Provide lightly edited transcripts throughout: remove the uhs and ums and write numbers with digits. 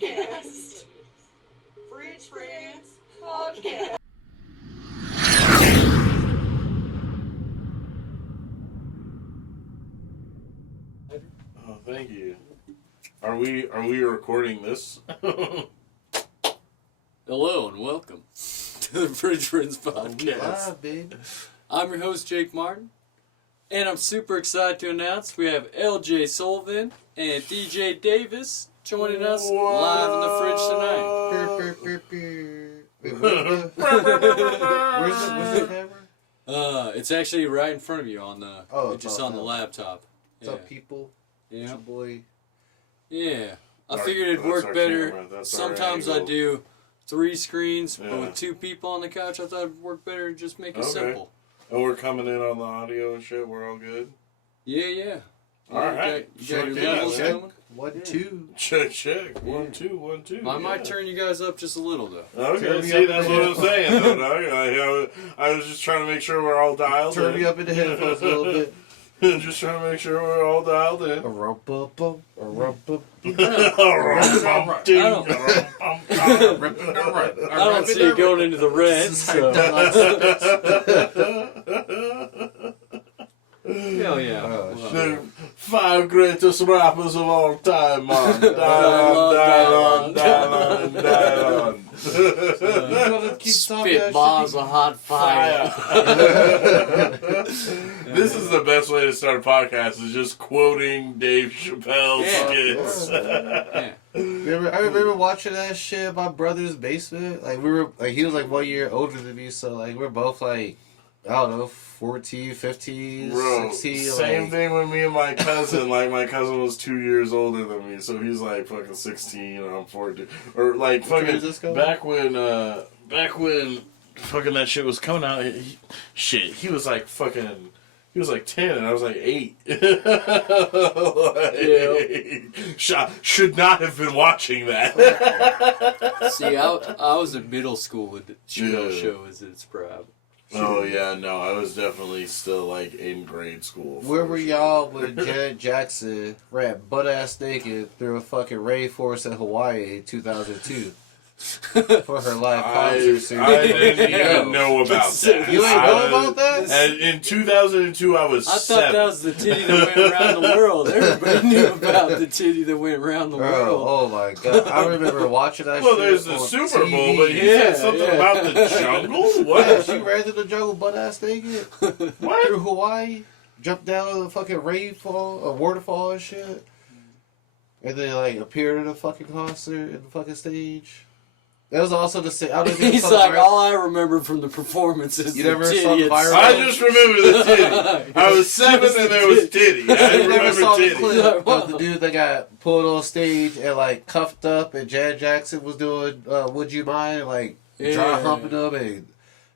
Podcast. Fridge Friends Podcast. Oh, thank you. Are we recording this? Hello and welcome to the Fridge Friends Podcast. Live, baby. I'm your host, Jake Martin, and I'm super excited to announce we have LJ Sullivan and DJ Davis joining us live in the fridge tonight. Wait, where's the camera? It's actually right in front of you on the it's just on the laptop. What's up, people? It's Yeah. your boy. Yeah. I Our- figured it'd that's work our better. camera, that's our Sometimes I angle. do 3 screens, but Yeah. with 2 people on the couch, I thought it'd work better to just make it Okay. simple. And we're coming in on the audio and shit. We're all good. Yeah. All right. You got your Check it out, levels man. coming? 1, 2. Check. 1, 2, 1, 2. I might turn you guys up just a little though. Okay, Turn me see, up that's in what the I'm saying, though, dog. I was just trying to make sure we're all dialed Turn in. me up in the headphones a little bit. Just trying to make sure we're all dialed in. A rump-bum, a rump-bum. I don't see it going into the red. So. Hell yeah. Oh, Well, The 5 greatest rappers of all time, man. Dial on. Spit balls of hot fire. This is the best way to start a podcast, is just quoting Dave Chappelle's skits. Yeah. I remember watching that shit in my brother's basement. Like he was like 1 year older than me, so like we're both like, I don't know, 14, 15, Bro, 16. same like, thing with me and my cousin. Like, my cousin was 2 years older tan me, so he's like fucking 16 and I'm 14. Or like What year is fucking this going? back when fucking that shit was coming out. He was like fucking. He was like 10 and I was like 8. Should not have been watching that. See, I was in middle school when the Yeah. show was in its prime. Oh yeah, no, I was definitely still like in grade school. Where for were sure. y'all when Janet Jackson ran butt-ass naked through a fucking rainforest in Hawaii in 2002 for her live concert series? I didn't even know about that. You ain't know about that? And in 2002, I was I thought 7. that was the titty that went around the world. Everybody knew about the titty that went around the Bro, world. oh my god. I remember watching that Well, shit there's the on Super Bowl, TV. but he said something about the jungle? Yeah, What? she ran through the jungle butt-ass naked What? through Hawaii, jumped down the fucking rainfall, a waterfall and shit, and then like appeared at a fucking concert in the fucking stage. That was also the same. I don't think He's like, all I remember from the performance is You the never titty saw the itself. viral- I just remember the titty. I was 7 and there was titty. I You never saw remember the titty. clip of the dude that got pulled on stage and like cuffed up, and Janet Jackson was doing "Would You Mind," like dry humping him, and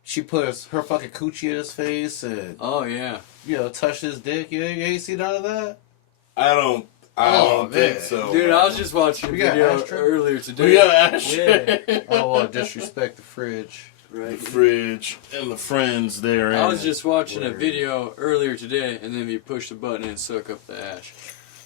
she put her fucking coochie in his face and Oh, yeah. touched his dick. You ain't seen none of that? I don't Oh, think man. so. Dude, man. I was just watching a We got video ashtray? earlier today. We got Ash. Yeah. I don't want to disrespect the fridge. The Right. fridge and the friends there. I was just watching a Word. video earlier today, and then you push the button and suck up the ash.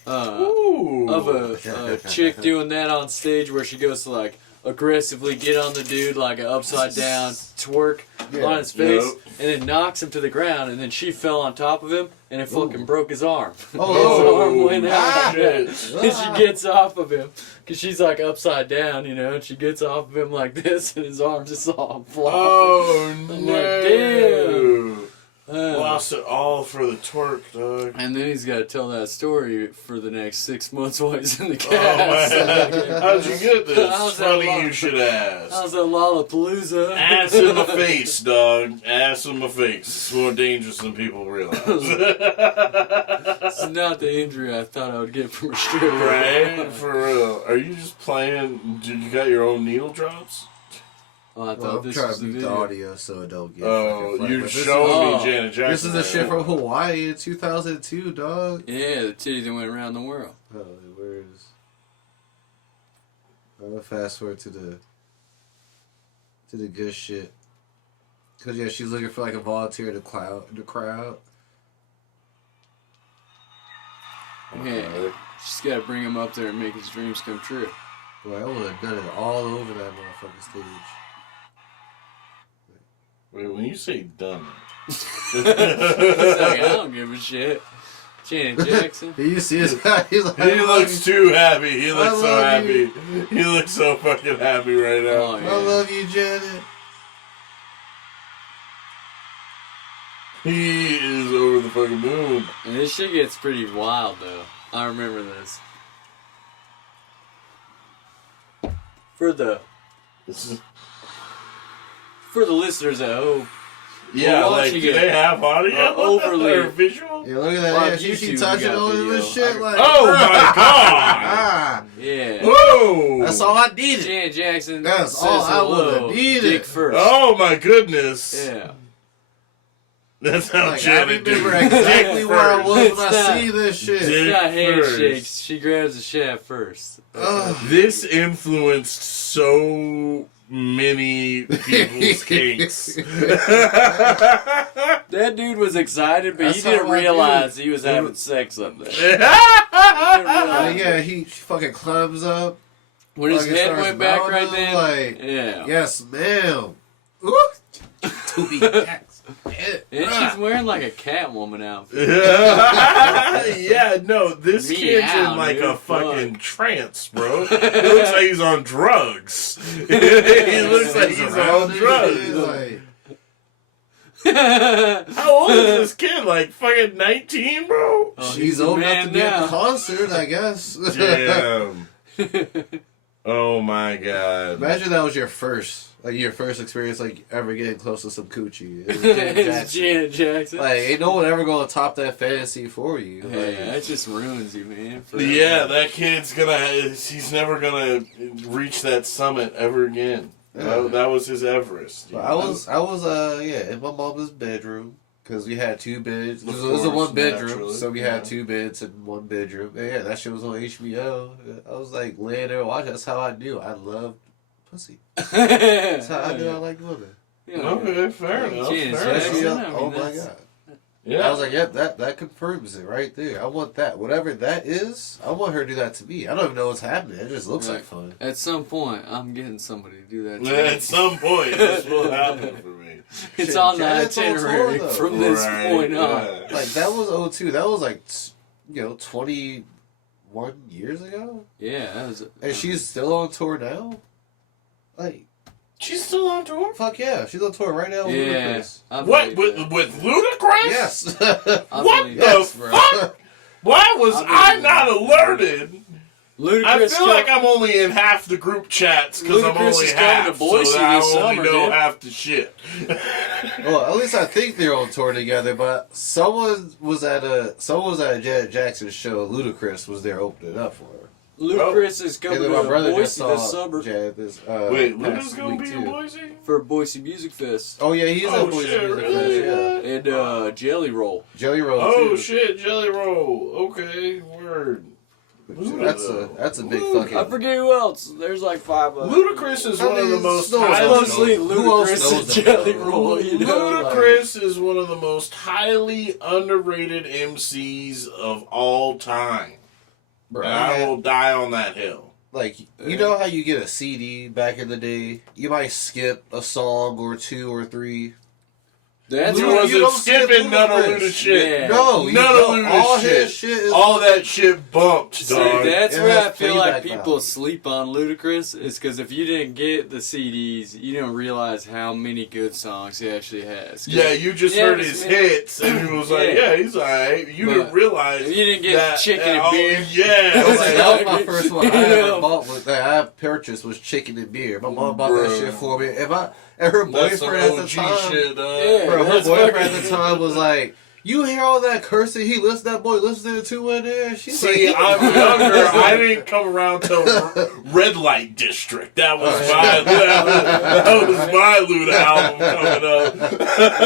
Ooh. Of a chick doing that on stage where she goes to like aggressively get on the dude like an upside down twerk on his face, Yep. and then knocks him to the ground, and then she fell on top of him and it fucking broke his arm. Oh, His arm went out. shit. And she gets off of him because she's like upside down, and she gets off of him like this, and his arm just all flopping. Oh I'm no! like, damn. Lost it all for the twerk, dog. And then he's got to tell that story for the next 6 months while he's in the Oh cast. man, how'd you get this? How's that Funny long? you should ask. How's that Lollapalooza? Ass in the face, dog. Ass in my face. It's more dangerous than people realize. This is not the injury I thought I would get from a stripper. Right? For real. Are you just playing? Did you got your own needle drops? Oh, I Well, thought I'm this trying was to the mute the video. audio so it don't get. Oh, fucking you're flagged. But showing oh, me Janet Jackson. This is the shit from Hawaii in 2002, dog. Yeah, the titty that went around the world. Oh, where is? I'm gonna fast forward to the good shit. Cause yeah, she's looking for like a volunteer in the crowd. Yeah, just gotta bring him up there and make his dreams come true. Boy, I would have done it all over that motherfucking stage. Wait, when you say done He's like, I don't give a shit. Janet Jackson. You see his guy? He's like, he looks too happy. He looks so love happy. you. He looks so fucking happy right now. Oh, I yeah. love you, Janet. He is over the fucking moon. And this shit gets pretty wild, though. I remember this. For the listeners at home, Yeah, we're like, watching do it, they have audio overly- or visual? Yeah, look at that. Well, Yeah, she YouTube, touching we got on video. this shit like. Oh my god! Ah, yeah. Whoa! that's all I needed. Janet Jackson. That's says all I hello, would've needed. Dick first. Oh my goodness! Yeah. That's how Like, I Janet did remember it. exactly Dick where I first. was when It's I not- see this shit. Dick She got first. handshakes. She grabs the shaft first. Ugh. This influenced so many people's kinks. That dude was excited, but That's he didn't how I do. realize he was having sex up there. Yeah, he fucking climbs up. When his Like, it head starts went back right mounting, then, like, yeah. yes, ma'am. Ooh. To be Jackson. And she's wearing like a Catwoman outfit. Yeah, no, this kid's Meow, in like dude, a fuck. fucking trance, bro. He looks like he's on drugs. He looks like he's on drugs. Like, How old is this kid? Like fucking 19, bro? Oh, she's a old enough man to be at now. the concert, I guess. Damn. Oh my god. Imagine that was your first experience, like, ever getting close to some coochie. It was Janet It's Jackson. Janet Jackson. Like, ain't no one ever gonna top that fantasy for you. Like, Hey, that just ruins you, man. forever. Yeah, that kid's he's never gonna reach that summit ever again. That was his Everest. but I was, in my mom's bedroom. Because we had two beds. It Of was a course, one bedroom, naturally, so we yeah. had two beds in one bedroom. And yeah, that shit was on HBO. I was like laying there watching. That's how I knew I loved pussy. That's how I knew I liked women. Okay, fair enough. Janet Fair Jackson. enough. I mean, Oh my that's- god. Yeah. I was like, yep, that confirms it right there. I want that. Whatever that is, I want her to do that to me. I don't even know what's happening. It just looks Right. like fun. At some point, I'm getting somebody to do that. To At me. some point, this will happen for me. It's Shit, on the Janet's on tour, itinerary though. from this Right, point on. yeah. Like, that was 02. That was like, 21 years ago? Yeah, that was. And she's still on tour now? Like, She's still on tour? fuck yeah. She's on tour right now with Yeah. Ludacris. I What? believe that. With Ludacris? Yes. I What believe the Yes, that. bro. fuck? Why was I I believe not alerted? Ludacris I feel come- like I'm only in half the group chats because I'm Ludacris only is coming half, to Boise so I this only summer, know dude. half the shit. Well, at least I think they're on tour together, but someone was at a Janet Jackson show. Ludacris was there opening up for her. Ludacris is And coming then my to brother just Boise this saw summer Janet this Wait, past Luda's gonna week, be too. in Boise? for Boise Music Fest. Oh yeah, he's Oh, at Boise shit, Music really? Fest, yeah. And Jelly Roll. Jelly Roll Oh too. shit, Jelly Roll. Okay, word. That's a big fucking. I forget who else. There's like 5 of them. Ludacris is one of the most no one highly... else Mostly knows. Who else Ludacris knows and them, Jelly though? Roll. You know, like- Ludacris is one of the most highly underrated MCs of all time. Bro, And I will die on that hill. like, you know how you get a CD back in the day? You might skip a song or 2 or 3. That's He Luda- what you wasn't don't skip skipping none of Ludacris. Luda shit. Yeah. No, you None of don't. Luda's All shit. his shit is All that shit bumped, See, dog. that's It where has I feel like playback people value. sleep on Ludacris is because if you didn't get the CDs, you don't realize how many good songs he actually has. 'Cause Yeah, you just Yeah, heard it's- his hits, and he was like, Yeah. "Yeah, he's alright." You But didn't realize if you didn't get that, chicken and oh, beer. Yeah, That was, like, that was my first one I You ever know. bought. That I purchased was chicken and beer. My mom bought that Bruh. shit for me. And her that's some boyfriend at the OG time, shit, dog. Yeah. bro, her That's boyfriend fucking- at the time was like, "You hear all that cursing? That boy listening to in there." She's See, like, I'm younger. I didn't come around till Red Light District. That was my Luda album coming up.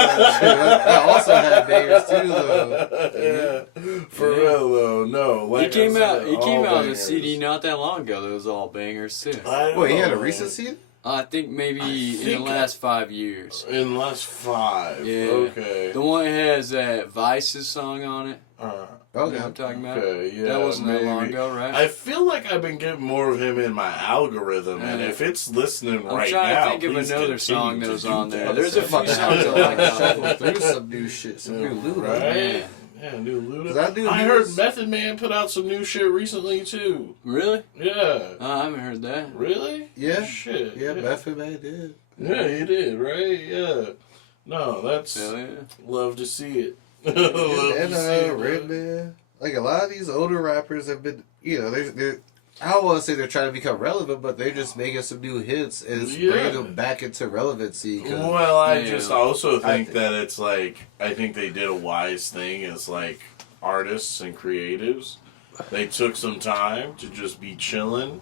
I also had bangers too, though. Yeah, for real though. No, like He came I out. said, He came all out with a bangers. CD not that long ago. That was all bangers too. I don't Wait, he had a know, recent man. CD? I think maybe in the last 5 years. In the last 5. Yeah. Okay. The one that has that Vices song on it. You know what I'm talking about? Okay, yeah. That wasn't that long maybe. ago, right? I feel like I've been getting more of him in my algorithm, and Yeah. if it's listening I'm right trying now, to think of please another continue song that to was do on there. that. There's a few songs I like. Shuffle through some new shit, some new loot. Right? Yeah. Yeah, new Luda. 'Cause I heard Method Man put out some new shit recently, too. Really? Yeah. I haven't heard that. Really? Yeah. Shit. Yeah, Method Man did. Yeah, he did, right? Yeah. No, that's... Hell yeah. Love to see it. And Redman. Like, a lot of these older rappers have been, you know, they're I don't want to say they're trying to become relevant, but they're just making some new hits and it's bringing them back into relevancy. Well, I just also think that it's like, I think they did a wise thing as like artists and creatives. They took some time to just be chilling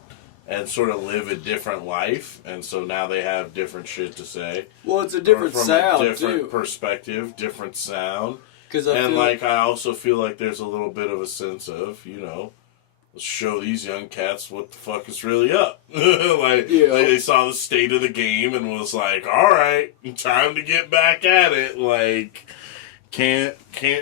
and sort of live a different life, and so now they have different shit to say. Well, it's a different from sound, a different too. perspective, different sound. And Like, I also feel like there's a little bit of a sense of, you know, let's show these young cats what the fuck is really up. They saw the state of the game and was like, all right, time to get back at it. Like, can't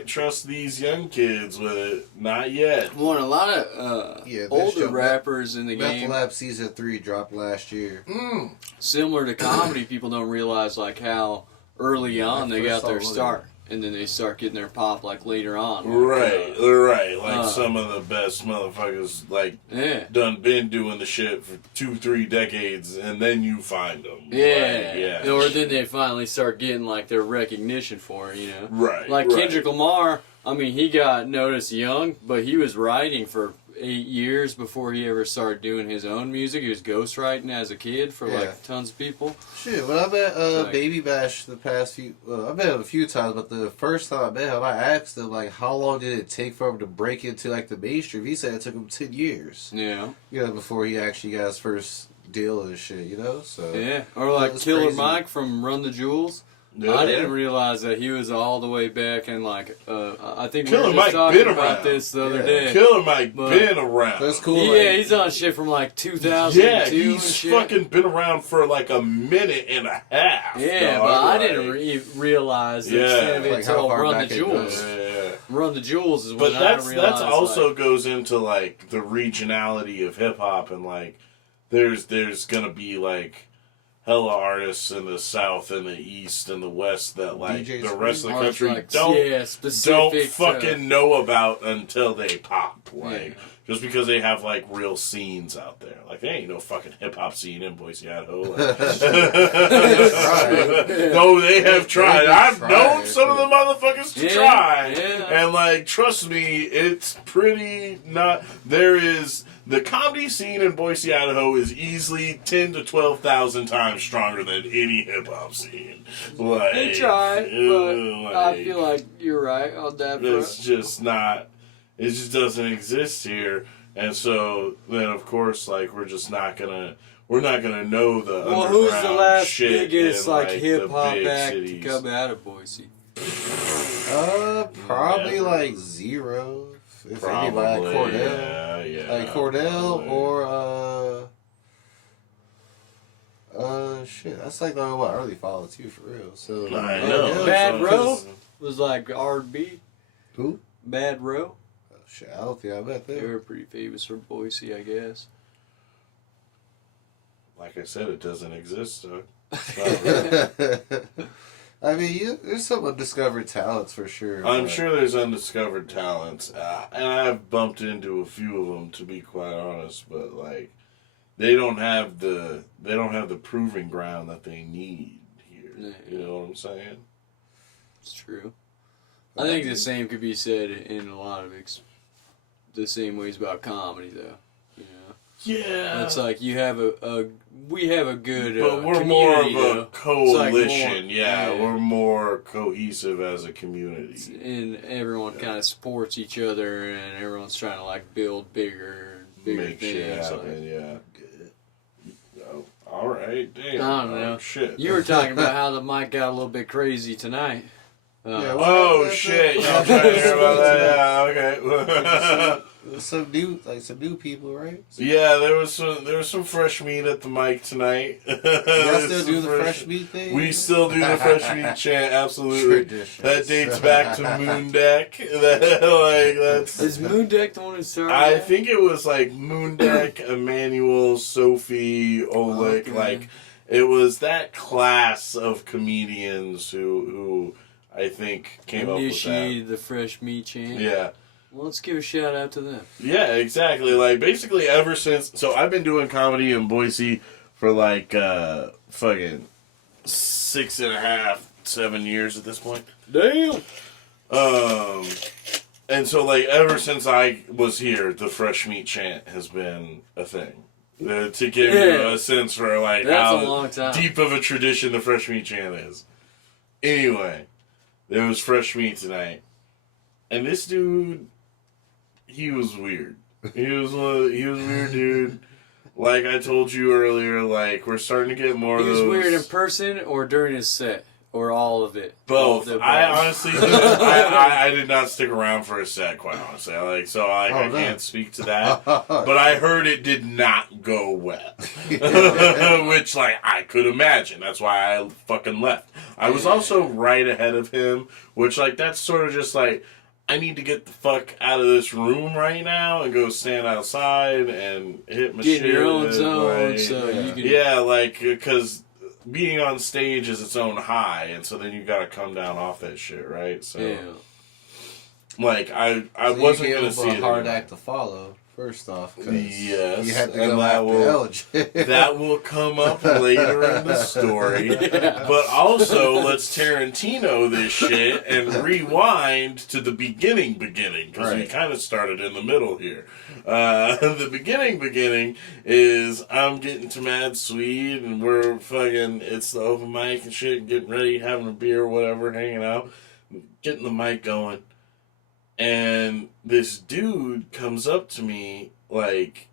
trust these young kids with it. Not yet. Well, a lot of older rappers in the game. Meth Lab Season 3 dropped last year. Similar to comedy, people don't realize like how early on they got their start. And then they start getting their pop like later on. Right. Like some of the best motherfuckers like done been doing the shit for 2-3 decades, and then you find them. Yeah. Or then they finally start getting like their recognition for it, you know. Right. Like Kendrick Lamar, I mean, he got noticed young, but he was writing for 8 years before he ever started doing his own music. He was ghostwriting as a kid for like tons of people. Shit, when I met Baby Bash the past few, I met him a few times, but the first time I met him, I asked him like, how long did it take for him to break into like the mainstream? He said it took him 10 years. Yeah. You know, before he actually got his first deal and shit. You know, so yeah. Or like Killer crazy. Mike from Run the Jewels. Yeah. I didn't realize that he was all the way back in like I think Killer we were just talking about around. This the other day. Killer Mike been around. That's cool. Yeah, he's on shit from like 2002. Yeah, he's fucking been around for like a minute and a half. Yeah, but I didn't realize the extent of it until Run the Jewels. Run the Jewels is when I realized. That's also goes into like the regionality of hip hop, and like there's gonna be like hella artists in the South and the East and the West that like DJs the rest of the country like, don't fucking know about until they pop. Like just because they have like real scenes out there. Like there ain't no fucking hip hop scene in Boise, Idaho. Like, no, they have tried. I've known some of the motherfuckers to try. And like trust me, it's pretty not the comedy scene in Boise, Idaho is easily 10 to 12,000 times stronger than any hip-hop scene. Like, they try, but I feel like you're right on that front. It's just not, it just doesn't exist here. And so, then of course, like, we're not gonna know the underground who's the last shit biggest, in, like hip-hop act cities. to come out of Boise? Probably like Zero. If anybody, like Cordell, like Cordell or shit, that's like what I really follow too for real. So I know. Bad Row was like R&B. Who? Bad Row. Oh, shit, I don't think I met them. They were pretty famous from Boise, I guess. Like I said, it doesn't exist, so. I mean, there's some undiscovered talents for sure. I'm sure there's undiscovered talents, and I've bumped into a few of them, to be quite honest. But like, they don't have the proving ground that they need here. Yeah. You know what I'm saying? It's true. I think the same could be said in a lot of the same ways about comedy, though. You know? Yeah. It's like you have we have a good but we're more of a coalition. Like we're more cohesive as a community. And everyone kind of supports each other, and everyone's trying to like build bigger Make things. Shit happen, Oh, all right, damn. I don't know. Shit. You were talking about how the mic got a little bit crazy tonight. Oh shit! Y'all trying to hear about that? Yeah, okay. some new people, right? Yeah, there was some fresh meat at the mic tonight. Y'all still do the fresh meat thing? We still do the fresh meat chant, absolutely. Traditions. That dates back to Moon Deck. That's Is Moon Deck the one who started? I think it was like Moon Deck, Emmanuel, Sophie, Oleg, like it was that class of comedians who I think came up with that. Initiated the fresh meat chant. Yeah. Well, let's give a shout out to them. Yeah, exactly. Like, basically ever since... So, I've been doing comedy in Boise for, like, fucking 6.5, 7 years at this point. Damn! And so, like, ever since I was here, the fresh meat chant has been a thing. To give you a sense for, like, That's how a long time. deep of a tradition the fresh meat chant is. Anyway, there was fresh meat tonight. And this dude... He was weird. He was a weird dude. Like I told you earlier, like we're starting to get more of those. He was weird in person or during his set or all of it. Both. I honestly, I did not stick around for a set. Quite honestly, I can't speak to that. But I heard it did not go well, which I could imagine. That's why I fucking left. I was also right ahead of him, which that's sort of just like. I need to get the fuck out of this room right now and go stand outside and hit my shit. Get in your own zone, so you can... Yeah, because being on stage is its own high, and so then you gotta come down off that shit, right? So, I wasn't gonna see it. A hard act to follow. First off, yes, you have to go after LJ. That will come up later in the story. But also, let's Tarantino this shit and rewind to the beginning, because we kind of started in the middle here. The beginning is I'm getting to Mad Swede, and we're fucking, it's the open mic and shit, getting ready, having a beer, whatever, hanging out, getting the mic going. And this dude comes up to me,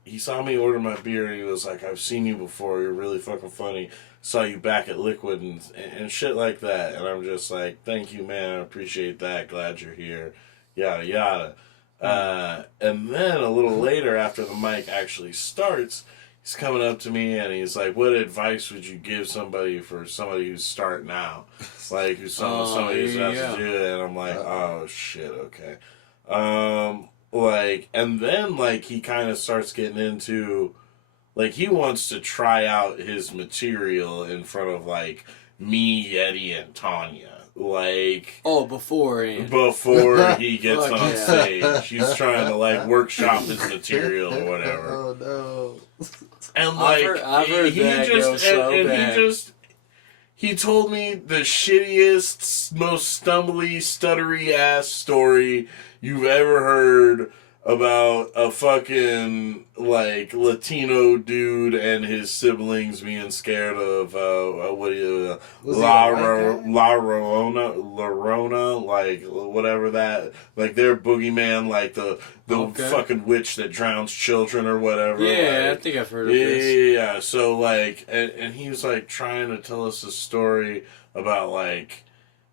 he saw me order my beer, and he was like, I've seen you before, you're really fucking funny, saw you back at Liquid, and shit like that, and I'm just like, thank you, man, I appreciate that, glad you're here, yada, yada. And then a little later, after the mic actually starts, he's coming up to me, and he's like, what advice would you give somebody who's starting out? Who's somebody who's about to do it, and I'm like, oh, shit, okay. And then, he kind of starts getting into, he wants to try out his material in front of, me, Yeti, and Tanya. Before he gets on stage. He's trying to, workshop his material or whatever. Oh, no. And, I've heard that go so bad. He told me the shittiest, most stumbly, stuttery ass story you've ever heard about a fucking, Latino dude and his siblings being scared of, La Llorona, whatever that, their boogeyman, the fucking witch that drowns children or whatever. Yeah, I think I've heard of this. Yeah, so, and he was, trying to tell us a story about,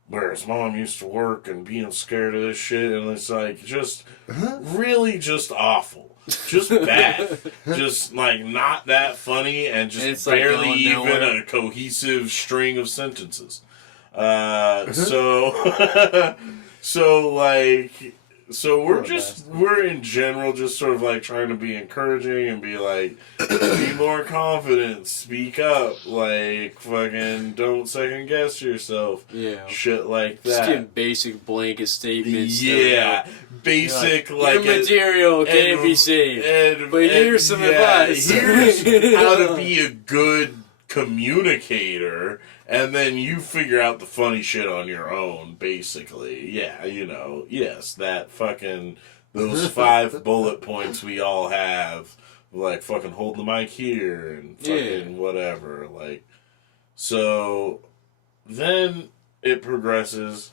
where his mom used to work and being scared of this shit, and it's just really just awful. Just bad. Just not that funny and just barely even a cohesive string of sentences. So we're in general just sort of trying to be encouraging and be be more confident, speak up, fucking don't second guess yourself. Yeah. Shit like that. Just getting basic blanket statements. Yeah. Basic your material can't be saved. But here's some advice. Here's how to be a good communicator. And then you figure out the funny shit on your own, basically. Yeah, yes, that fucking, those 5 bullet points we all have, fucking hold the mic here, and fucking whatever, So, then it progresses,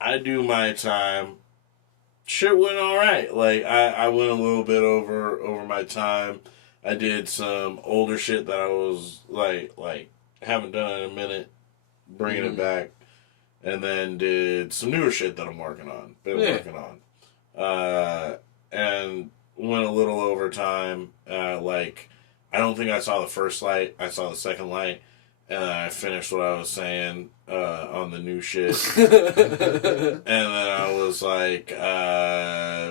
I do my time, shit went alright, I went a little bit over my time, I did some older shit that I was, haven't done in a minute, bringing it back, and then did some newer shit that I'm working on, and went a little over time. Like, I don't think I saw the first light. I saw the second light, and then I finished what I was saying on the new shit. And then I was like,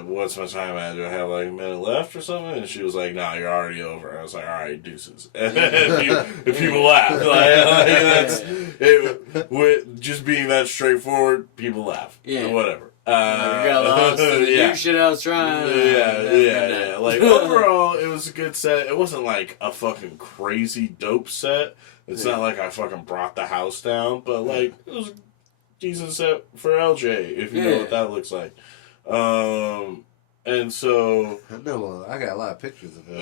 what's my time at? Do I have like a minute left or something? And she was like, nah, you're already over. I was like, all right, deuces. And people laughed. That's it. With just being that straightforward, people laugh. Yeah. Whatever. You got lost in the new shit I was trying. Yeah. Like, overall, it was a good set. It wasn't like a fucking crazy dope set. It's not like I fucking brought the house down, but like, it was a decent set for LJ, if you know what that looks like. And so... I know, I got a lot of pictures of him.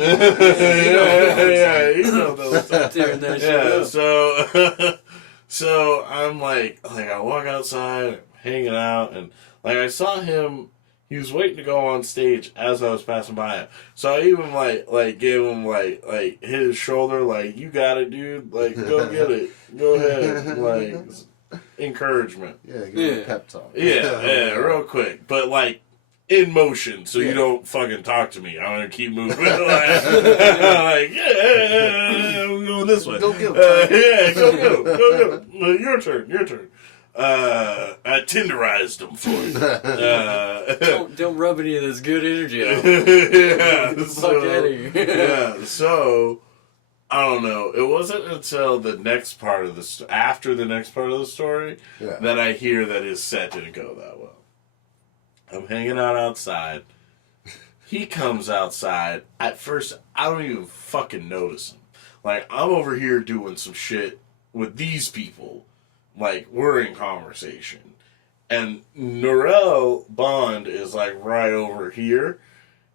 You know those. So I'm like I walk outside, I'm hanging out, and like I saw him. He was waiting to go on stage as I was passing by him. So I even like gave him like hit his shoulder, like, you got it, dude. Like, go get it. Go ahead. Like, encouragement. Yeah, give him a pep talk. Yeah, real quick. But like in motion, so you don't fucking talk to me. I'm gonna keep moving. We're going this way. Go get him. Go get him. Your turn. I tenderized them for you. Don't rub any of this good energy out. Fuck out of here. So I don't know. It wasn't until the next part of the after the next part of the story that I hear that his set didn't go that well. I'm hanging out outside. He comes outside. At first, I don't even fucking notice him. Like, I'm over here doing some shit with these people. Like, we're in conversation. And Norel Bond is, like, right over here.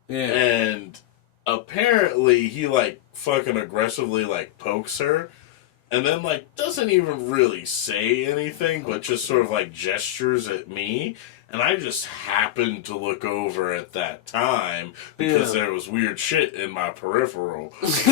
Yeah. And apparently he, like, fucking aggressively, like, pokes her. And then, like, doesn't even really say anything, but just sort of, like, gestures at me. And I just happened to look over at that time because there was weird shit in my peripheral. Like, some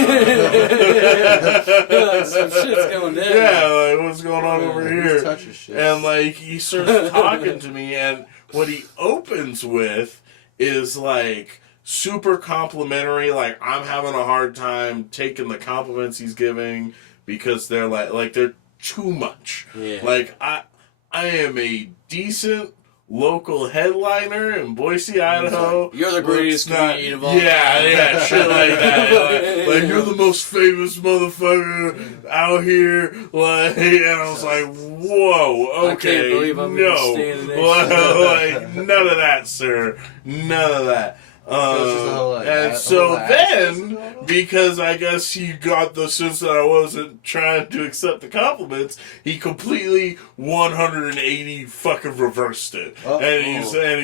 shit's going down. Yeah, like, what's going on over here? Touching shit. And, like, he starts talking to me, and what he opens with is, like, super complimentary. Like, I'm having a hard time taking the compliments he's giving because they're, like they're too much. Yeah. Like, I am a decent local headliner in Boise, Idaho. You're the greatest comedian of all time. Yeah, shit like that. Like, you're the most famous motherfucker out here. Like, and I was like, whoa, okay, I can't believe I'm standing next like, none of that, sir. None of that. And so then, because I guess he got the sense that I wasn't trying to accept the compliments, he completely 180 fucking reversed it. And he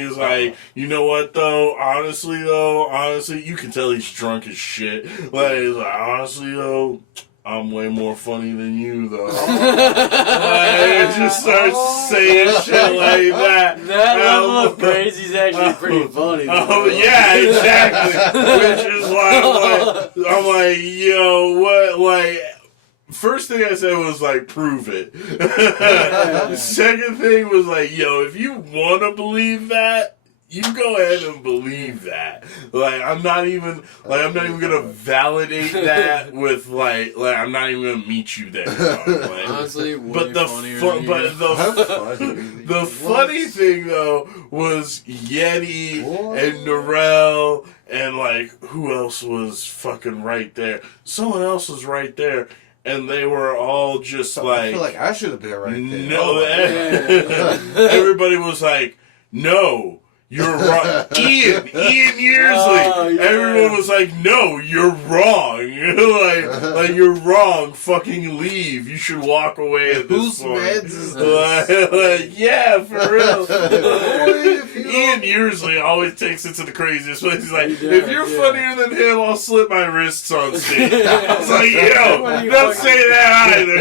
was like, you know what though? Honestly, you can tell he's drunk as shit. Like, he's like, honestly though, I'm way more funny than you, though. Like, just starts saying shit like that. That level of crazy is actually pretty funny. Oh, yeah, exactly. Which is why I'm like, yo, what? Like, first thing I said was, like, prove it. Second thing was, like, yo, if you want to believe that, you go ahead and believe that. Like, I'm not even gonna validate that with like I'm not even gonna meet you there. Like, honestly, but the funny thing though was Yeti and Norel and like who else was fucking right there? Someone else was right there. And they were all just like... I feel like I should have been right there. No, everybody was like, no. You're wrong. Ian Yearsley. Everyone was like, no, you're wrong. like you're wrong. Fucking leave. You should walk away at this point. Whose meds is this? Like, yeah, for real. Ian Yearsley always takes it to the craziest place. He's like, if you're funnier than him, I'll slit my wrists on stage. I was like, yo, don't say that either.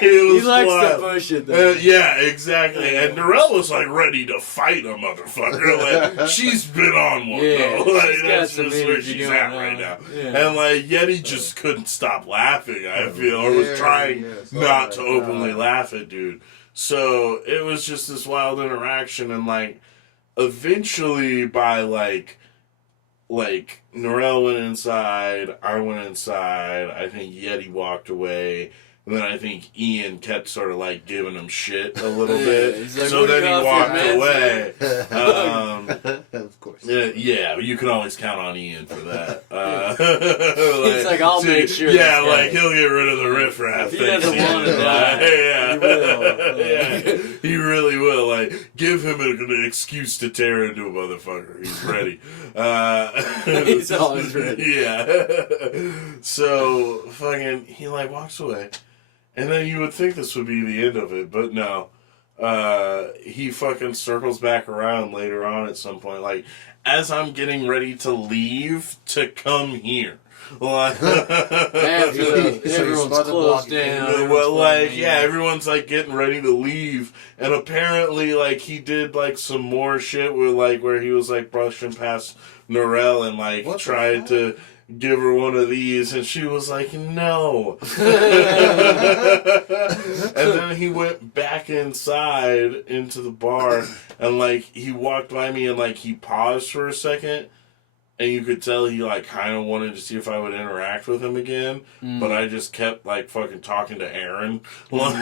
He likes to push it, though. Yeah, exactly. And Norel was like ready to fight a motherfucker. Like, she's been on one though. Like, that's just where she's at right now. Yeah. And like Yeti just couldn't stop laughing, I feel, or was trying not to openly laugh at dude. So it was just this wild interaction, and like eventually by like Norel went inside, I went inside, I think Yeti walked away, and then I think Ian kept sort of like giving him shit a little bit. Like, so then he walked away. Of course. Yeah, you can always count on Ian for that. He's like, I'll make sure. Yeah, like he'll get rid of the riffraff. He doesn't want to die. Yeah, he will. Yeah, he really will. Like, give him an excuse to tear into a motherfucker. He's ready. He's always ready. Yeah. So fucking, he like walks away, and then you would think this would be the end of it, but no. He fucking circles back around later on at some point, like, as I'm getting ready to leave to come here. Like, everyone's closed down. Well, like, yeah, everyone's like getting ready to leave, and apparently, like, he did like some more shit with like where he was like brushing past Norel and like tried to give her one of these, and she was like, no. And then he went back inside into the bar, and like he walked by me and like he paused for a second, and you could tell he like kind of wanted to see if I would interact with him again, but I just kept like fucking talking to Aaron. Like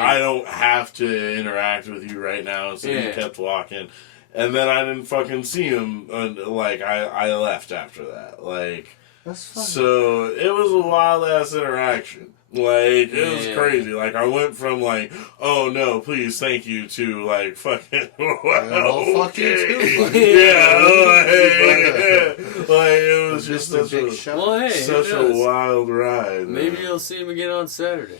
I don't have to interact with you right now, so he kept walking. And then I didn't fucking see him. Like, I left after that. Like, that's funny. So it was a wild ass interaction. Like, it was crazy. Like, I went from like, oh no, please, thank you, to like, fucking, fuck you too, buddy. Yeah, like, it was just such a wild ride. Maybe you'll see him again on Saturday.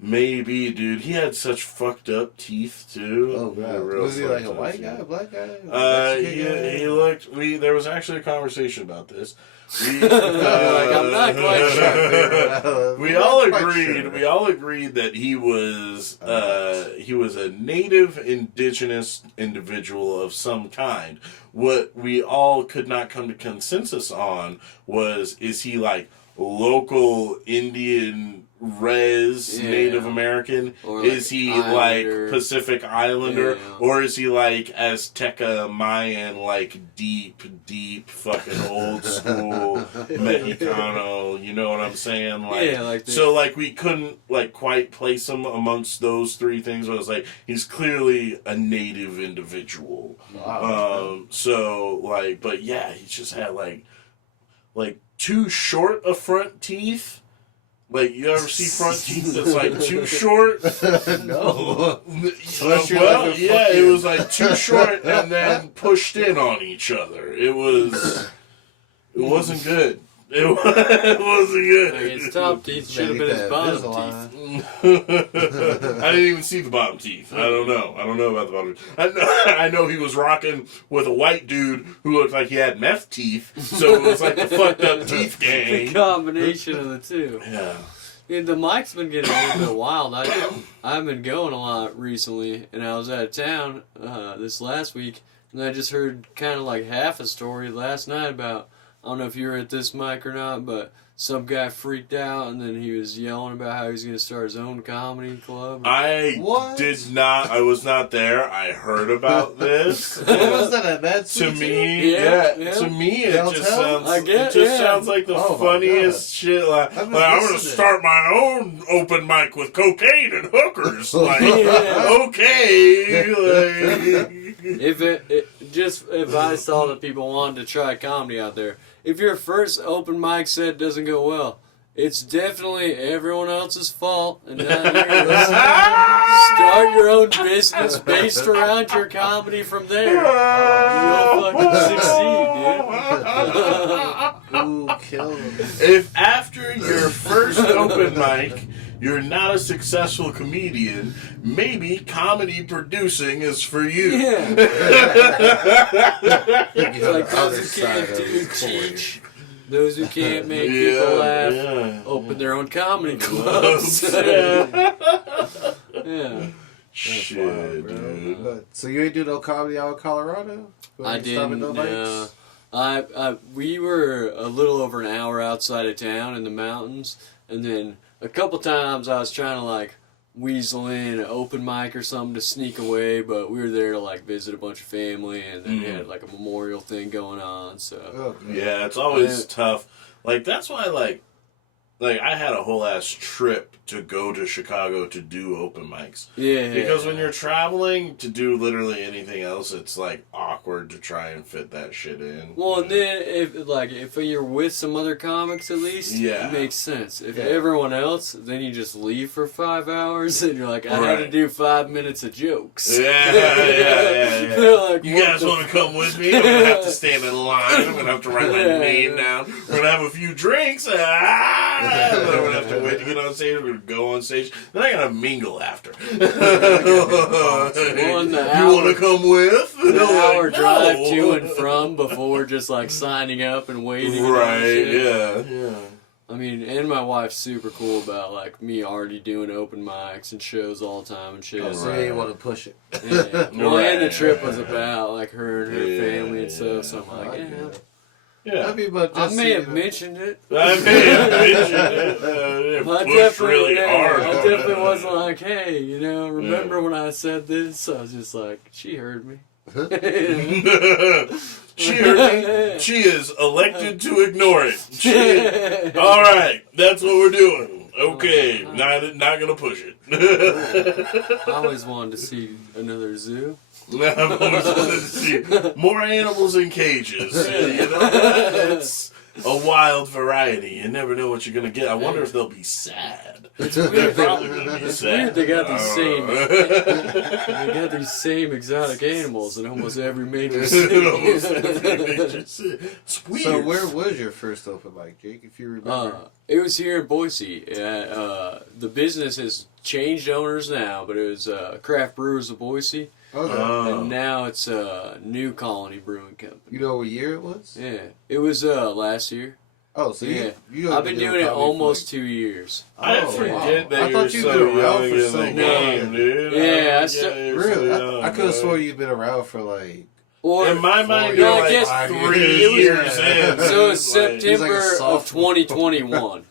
Maybe, dude. He had such fucked up teeth too. Oh god, was he like a white guy, a black guy? He looked. There was actually a conversation about this. I'm not quite sure. We all agreed that he was a native indigenous individual of some kind. What we all could not come to consensus on was, is he like local Indian Native American? Or is he Islander. like Pacific Islander? Or is he like Azteca Mayan, like deep fucking old school Mexicano? You know what I'm saying? Like, so like we couldn't like quite place him amongst those three things. But it was like, he's clearly a native individual. Wow. So like, but yeah, he just had like too short of front teeth. Like, you ever see front teeth that's like too short? No. Well, yeah, it was like too short and then pushed in on each other. It wasn't good. It wasn't good. Like, his top teeth should have been his bottom teeth. I didn't even see the bottom teeth. I don't know about the bottom teeth. I know he was rocking with a white dude who looked like he had meth teeth, so it was like the fucked up teeth gang. The combination of the two. Yeah. The mic's been getting a little bit wild. I've been going a lot recently, and I was out of town this last week, and I just heard kind of like half a story last night about, I don't know if you were at this mic or not, but some guy freaked out, and then he was yelling about how he's going to start his own comedy club. I was not there. I heard about this. What was that, a bad To me, to me, it just sounds like the funniest shit. Like, I'm going to start my own open mic with cocaine and hookers. Like, okay. Like, if I saw that people wanted to try comedy out there, if your first open mic set doesn't go well, it's definitely everyone else's fault, and not yours. Start your own business based around your comedy from there. You'll fucking succeed, dude. Ooh, kill him. if after your first open mic you're not a successful comedian, maybe comedy producing is for you. Yeah. Like those who can't do teach, those who can't make people laugh, open their own comedy clubs. Yeah. Shit, dude. So you ain't do no comedy out in Colorado? I didn't. No. We were a little over an hour outside of town in the mountains, and then a couple times I was trying to like weasel in an open mic or something to sneak away, but we were there to like visit a bunch of family, and then we had like a memorial thing going on. So yeah, it's always tough. Like that's why like I had a whole ass trip to go to Chicago to do open mics. Yeah. Because when you're traveling to do literally anything else, it's like awkward to try and fit that shit in. Well, and then if you're with some other comics at least, it makes sense. If everyone else, then you just leave for 5 hours and you're like, I had to do 5 minutes of jokes. Yeah. Like, you guys want to come with me? I'm gonna have to stand in line. I'm gonna have to write my name down. We're gonna have a few drinks. I'm gonna have to wait to get on stage. We're gonna go on stage. Then I gotta mingle after. You want to come with? An hour drive to and from before just like signing up and waiting. Right? Yeah. I mean, and my wife's super cool about like me already doing open mics and shows all the time and shit. Oh, so you want to push it. Yeah. Well, and the trip was about like her and her family and stuff. So I'm like, yeah. I may have mentioned it. I definitely wasn't like, hey, remember when I said this? I was just like, she heard me. She heard me. She is elected to ignore it. All right, that's what we're doing. Okay, not gonna push it. I always wanted to see another zoo. I've always wanted to see more animals in cages. It's a wild variety. You never know what you're gonna get. I wonder if they'll be sad. It's weird. Probably gonna be sad. They got these same exotic animals in almost every major city. It's weird. So where was your first open mic, Jake? If you remember, it was here in Boise. The business has changed owners now, but it was Craft Brewers of Boise. Okay. And now it's New Colony Brewing Company. You know what year it was? Yeah, it was last year. Oh, so I've been doing it almost 2 years. I forget that I thought you're you'd so been around young for in so the long. game, dude. Yeah, Really? I could have sworn you'd been around for like. Or in my mind, no, you're I guess like 3 it years in. So it's September He's like a of 2021.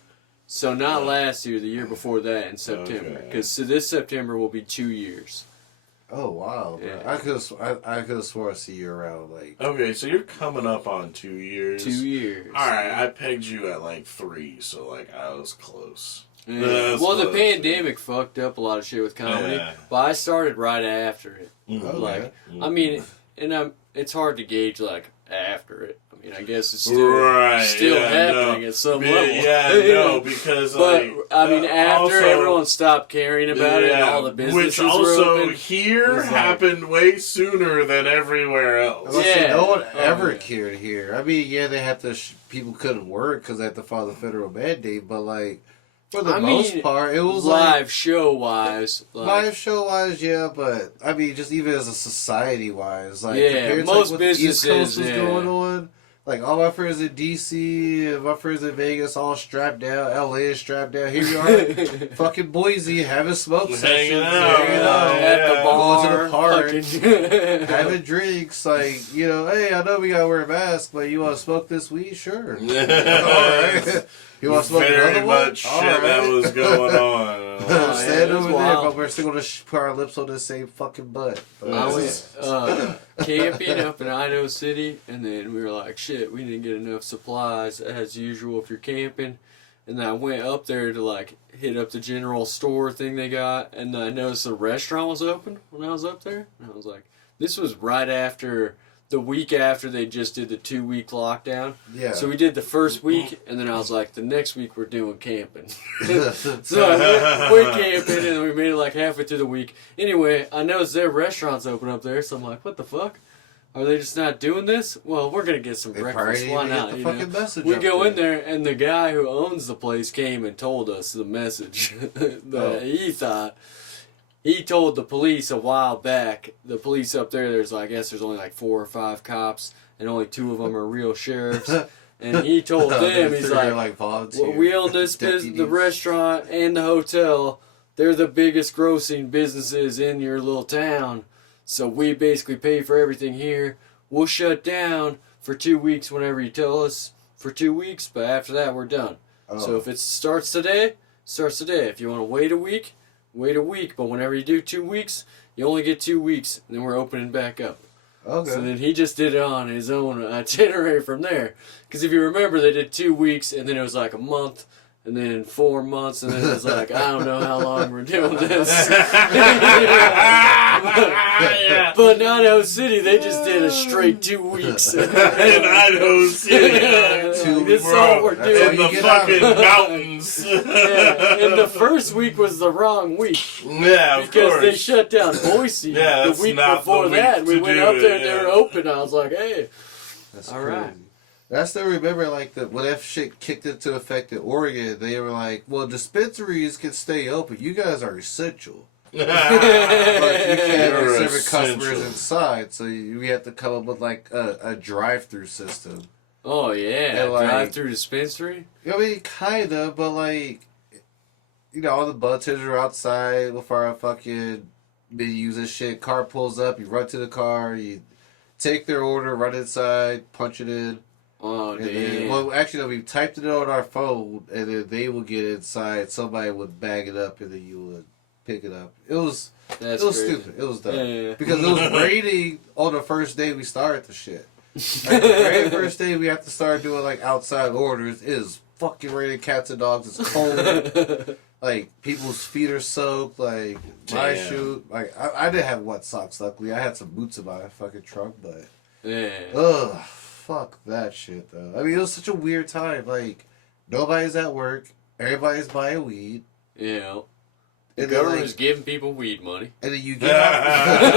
So not last year, the year before that in September. Because this September will be 2 years. Oh wow! Yeah. I could have sworn I see you around like. Okay, so you're coming up on 2 years. 2 years. All right, I pegged you at like 3, so like I was close. Yeah. Well, the pandemic fucked up a lot of shit with comedy, but I started right after it. Okay. Like, I mean, it's hard to gauge like after it. I mean, I guess it's still happening at some level. Yeah, no, because but like, I mean, after also, everyone stopped caring about it, and all the businesses which also were open, here happened way sooner than everywhere else. No one ever cared here. I mean, they had to. People couldn't work because they had to follow the federal mandate, but like. For the most part, it was live show wise. Live show wise, yeah, but I mean, just even as a society wise, like compared most to what businesses, the East Coast was going on. Like all my friends in DC, and my friends in Vegas, all strapped down. LA is strapped down. Here you are, fucking Boise, having smoke sessions, hanging out at the bar, going to the park, having drinks. Like hey, I know we gotta wear a mask, but you want to smoke this weed? Sure. All right. You want to smoke Very another much one? shit that was going on. Stand over there, but we're still gonna put our lips on the same fucking butt. I was camping up in Idaho City, and then we were like, shit, we didn't get enough supplies as usual if you're camping. And then I went up there to like hit up the general store thing they got, and I noticed the restaurant was open when I was up there. And I was like, this was right after the week after they just did the 2-week lockdown. Yeah. So we did the first week, and then I was like, the next week we're doing camping. So I went camping, and we made it like halfway through the week. Anyway, I noticed their restaurant's open up there, so I'm like, what the fuck? Are they just not doing this? Well, we're going to get some breakfast. Why not? We go in there, and the guy who owns the place came and told us the message that he thought. He told the police a while back, the police up there, I guess there's only like 4 or 5 cops, and only 2 of them are real sheriffs. And he told them, he's like well, we own this business, the restaurant and the hotel. They're the biggest grossing businesses in your little town. So we basically pay for everything here. We'll shut down for 2 weeks whenever you tell us for 2 weeks, but after that we're done. So if it starts today, starts today. If you want to wait a week, wait a week, but whenever you do 2 weeks, you only get 2 weeks, and then we're opening back up. Okay. So then he just did it on his own itinerary from there. Because if you remember, they did 2 weeks, and then it was like a month, and then 4 months, and then it was like, I don't know how long we're doing this. But in Idaho City, they just did a straight 2 weeks. In Idaho City. This is all we're doing. In the fucking mountains. And the first week was the wrong week. Yeah, of because course. they shut down Boise Yeah, the that's week not before the week that. We to went do up there it, and they yeah. were open. I was like, hey. That's all crazy. right. I still remember, like, when that shit kicked into effect in Oregon, they were like, well, dispensaries can stay open. You guys are essential. But you can't You're be serving essential. customers inside, so you have to come up with, like, a drive-through system. Oh, yeah. And, like- Drive-through dispensary? I mean, kind of, but, like, you know, all the bartenders are outside before I fucking been using shit. Car pulls up, you run to the car, you take their order, run inside, punch it in. Oh, And damn. then, well, actually, no, we typed it on our phone, and then they would get inside. Somebody would bag it up, and then you would pick it up. It was That's it was crazy. stupid. It was dumb Yeah. because it was raining on the first day we started the shit. Like, the very first day we have to start doing like outside orders. It is fucking raining cats and dogs. It's cold. Like people's feet are soaked. Like my Damn. shoe. Like I didn't have wet socks. Luckily, I had some boots in my fucking trunk, but. Yeah. Ugh, fuck that shit though. I mean, it was such a weird time. Like, nobody's at work, everybody's buying weed, Yeah. The and then, government like, is giving people weed money. and then you get off.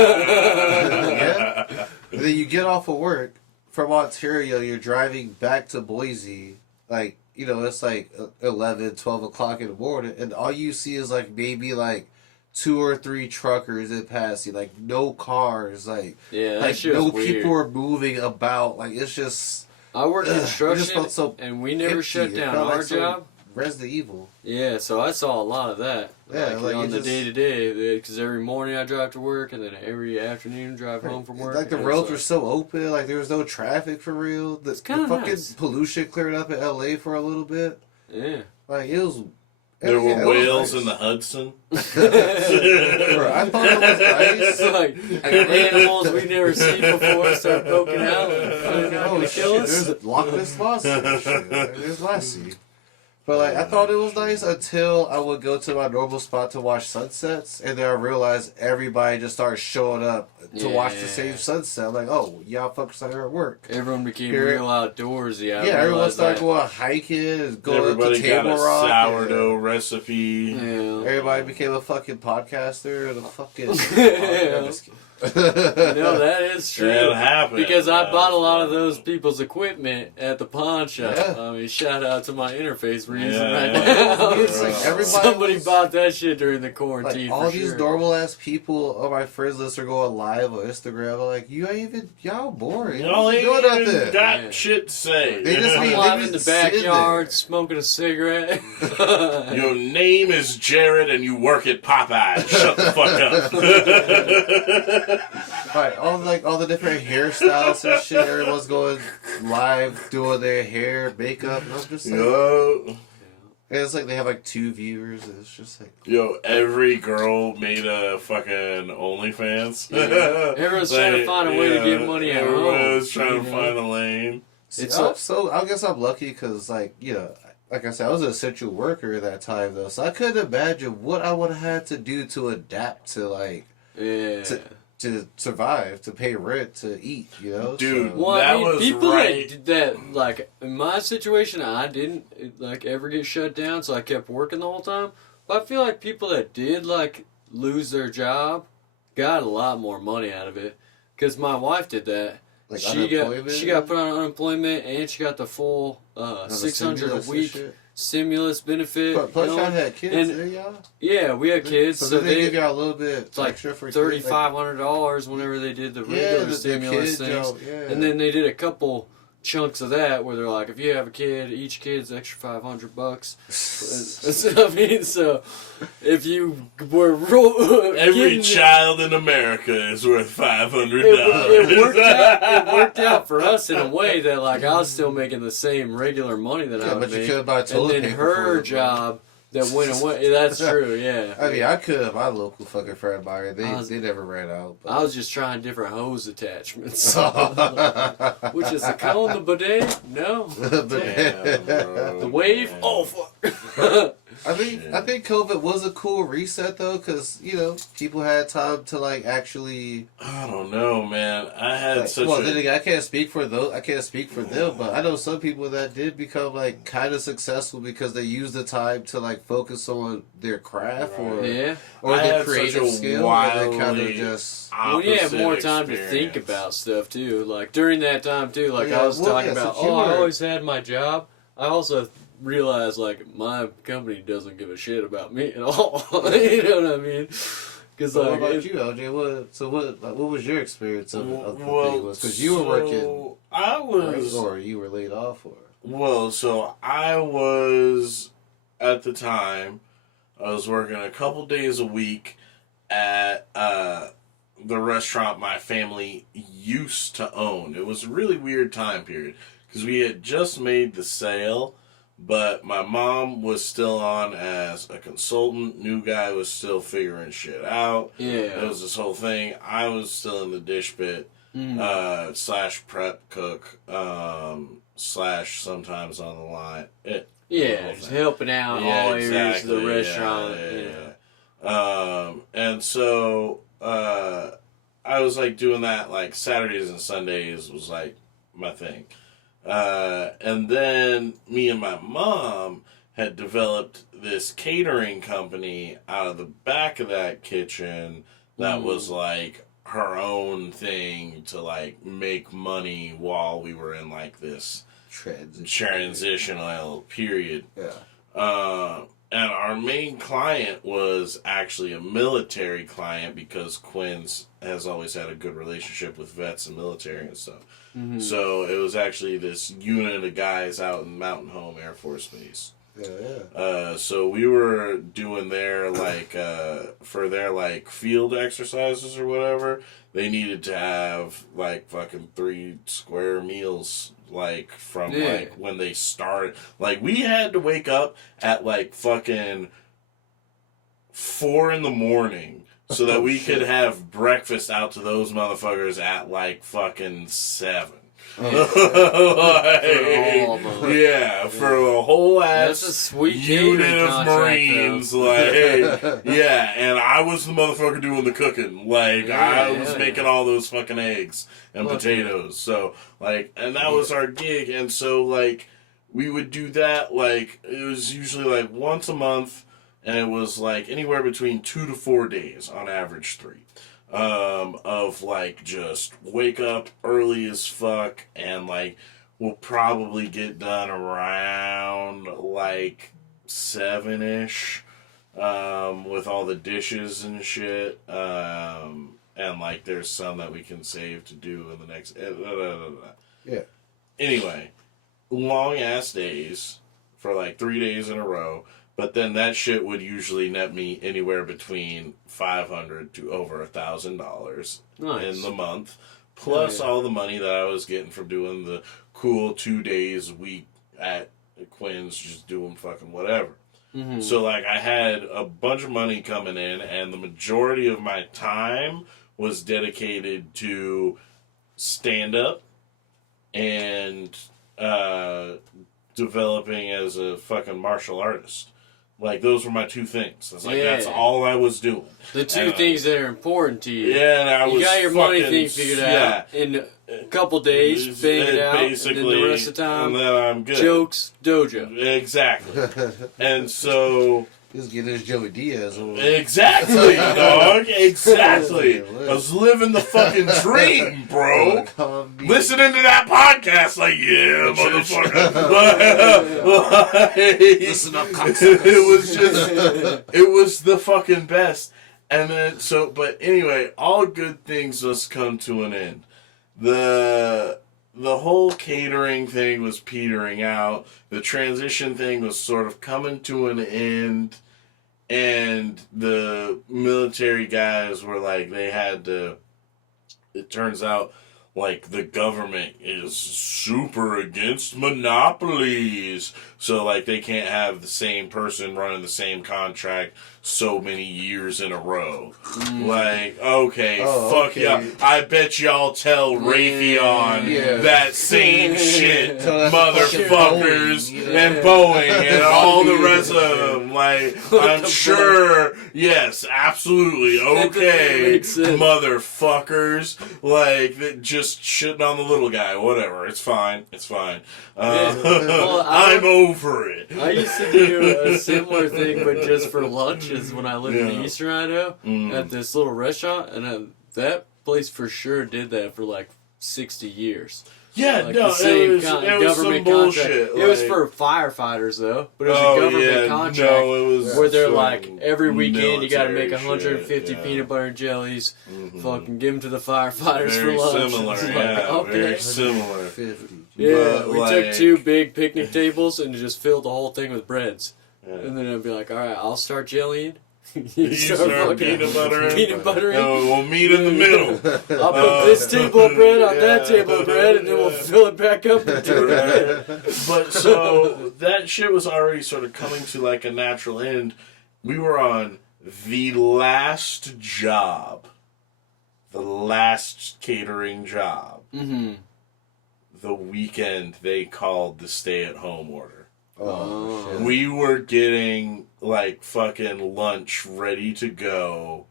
Yeah. And then you get off of work from Ontario. You're driving back to Boise. Like, you know, it's like 11, 12 o'clock in the morning, and all you see is like maybe like 2 or 3 truckers that pass you. Like no cars. Like. Yeah, that Like shit no was weird. people are moving about. Like it's just I work Ugh, it construction, just felt so and we never empty. shut It down felt our like some job. Resident Evil. Yeah, so I saw a lot of that. Yeah, like, on it the just- day to day, because every morning I drive to work, and then every afternoon drive home from work. Like the and roads were it's so open, like there was no traffic for real. The kinda fucking nice. pollution cleared up in LA for a little bit. Yeah. Like it was. There yeah, were it was whales nice. in the Hudson. Bro, I thought it was It's nice. like animals we never seen before start poking out. And Oh gonna shit! kill us. There's Loch Ness Monster. and shit. There's Lassie. But like I thought it was nice until I would go to my normal spot to watch sunsets, and then I realized everybody just started showing up to watch the Yeah. same sunset. I'm like, oh, y'all fuckers are at work. Everyone became Here- real outdoorsy. I Yeah, everyone realized started that. going hiking and going Everybody up to got Table a Rock. sourdough recipe. Yeah. Everybody became a fucking podcaster and a fucking. Yeah. I'm just kidding. No, that is true. That happened. Because I bought a lot of those people's equipment at the pawn shop. Yeah. I mean, shout out to my interface we're using Yeah, right yeah. now. It's like everybody Somebody was- bought that shit during the Like quarantine. all for these sure. normal ass people on my friends list are going live on Instagram. I'm like, you ain't even y'all boring. Y'all You ain't doing even nothing. got Yeah. shit to say. They just I'm be- live in the just sitting backyard there. smoking a cigarette. Your name is Jared and you work at Popeye. Shut the fuck up. Right, all the different hairstyles and shit. Everyone's going live doing their hair, makeup. And I'm just like, Yo, and it's like they have like 2 viewers. And it's just like, yo, every girl made a fucking OnlyFans. Yeah. Everyone's trying to find a way to get money at home, Everyone's trying you to know? find a lane. It's I guess I'm lucky because like like I said, I was an essential worker at that time though, so I couldn't imagine what I would have had to do to adapt to like yeah. to survive, to pay rent, to eat. You know, Dude, So- Well, That I mean, was people right. that like in my situation, I didn't like ever get shut down, so I kept working the whole time. But I feel like people that did like lose their job got a lot more money out of it. Because my wife did that. like She got put on unemployment and she got the full on the $600 stimulus a and week shit. stimulus benefit. But plus, you know? y'all had kids, And- didn't y'all? Yeah, we had kids, So, so did they give they y'all a little bit it's like extra for $3,500 whenever they did the regular the stimulus kid things. job, yeah. And then they did a couple chunks of that where they're like, if you have a kid, each kid's extra $500. I mean, so if you were Every child in America is worth $500. it worked out for us in a way that like I was still making the same regular money that I Yeah, would but you make. could buy And toilet then paper for her it, job, that went away. That's true, yeah. I mean, I could have my local fucking Fred Meyer. They never ran out. But. I was just trying different hose attachments. Which is a cone, the bidet? No. Damn, The wave? man. Oh, fuck. I think COVID was a cool reset though, because people had time to like actually. I don't know, man. I had such. Well, then again, I can't speak for those. I can't speak for them, but I know some people that did become like kind of successful because they used the time to like focus on their craft or their creative skill, and they kind of just. Well, you have more time to think about stuff too. Like during that time too, like I was talking about. I always had my job. I also realize like my company doesn't give a shit about me at all. You know what I mean? Because what about you, LJ? What was your experience of the thing? Because you were working. I was, or you were laid off, or well, so I was at the time. I was working a couple days a week at the restaurant my family used to own. It was a really weird time period because we had just made the sale. But my mom was still on as a consultant. New guy was still figuring shit out. Yeah. It was this whole thing. I was still in the dish pit, / prep cook, / sometimes on the line. Just helping out all areas of the restaurant. And so I was like doing that like Saturdays and Sundays was like my thing. And then me and my mom had developed this catering company out of the back of that kitchen that was like her own thing to like make money while we were in like this transitional period. Yeah. And our main client was actually a military client because Quinn's has always had a good relationship with vets and military and stuff. Mm-hmm. So it was actually this unit of guys out in Mountain Home Air Force Base. Yeah. So we were doing their like for their like field exercises or whatever. They needed to have like fucking 3 square meals. Like from like when they started, like we had to wake up at like fucking 4 a.m. so that we could have breakfast out to those motherfuckers at like fucking 7. For a whole ass That's a sweet unit of contract, Marines, and I was the motherfucker doing the cooking, I was making all those fucking eggs and potatoes, so, and that was our gig, and so, we would do that, it was usually, once a month, and it was, anywhere between 2 to 4 days, on average 3. Of just wake up early as fuck and we'll probably get done around 7-ish with all the dishes and shit and there's some that we can save to do in the next anyway, long ass days for 3 days in a row. But then that shit would usually net me anywhere between $500 to over $1,000 in the month, plus all the money that I was getting from doing the cool 2 days a week at Quinn's, just doing fucking whatever. Mm-hmm. So I had a bunch of money coming in, and the majority of my time was dedicated to stand up and developing as a fucking martial artist. Those were my 2 things. It's that's all I was doing. The 2 things that are important to you. Yeah, and I was got your money thing figured out in a couple days, bang it out, basically, and then the rest of the time, and then I'm good. Jokes, dojo. Exactly. And so... He's getting his Joey Diaz over. Exactly, dog. Exactly. I was living the fucking dream, bro. Listening to that podcast, motherfucker. Listen up, cocksuckers. It was the fucking best. And then, but anyway, all good things must come to an end. The whole catering thing was petering out. The transition thing was sort of coming to an end. And the military guys were they had to, it turns out, like, the government is super against monopolies. So, like, they can't have the same person running the same contract so many years in a row. Like, okay, fuck y'all. I bet y'all tell Raytheon that same shit, motherfuckers, and Boeing, and all the rest of them. Like, I'm sure, yes, absolutely, okay, motherfuckers. Like, just shitting on the little guy, whatever, it's fine. I'm over it. I used to do a similar thing, but just for lunches when I lived in Eastern Idaho at this little restaurant, and that place for sure did that for like 60 years. Yeah, like no, the same it was some government bullshit. Contract. It was for firefighters though, but it was a government contract where they're like every weekend you got to make 150 peanut butter and jellies, fucking give them to the firefighters very for lunch. Similar, very similar. Yeah, but we took 2 big picnic tables and just filled the whole thing with breads, and then I'd be like, all right, I'll start jellying. You start peanut butter. No, we'll meet in the middle. I'll put this table of bread on that table of bread, and then we'll fill it back up and do it again. But so that shit was already sort of coming to like a natural end. We were on the last job, the last catering job. The weekend they called the stay-at-home order. Oh, we were getting like fucking lunch ready to go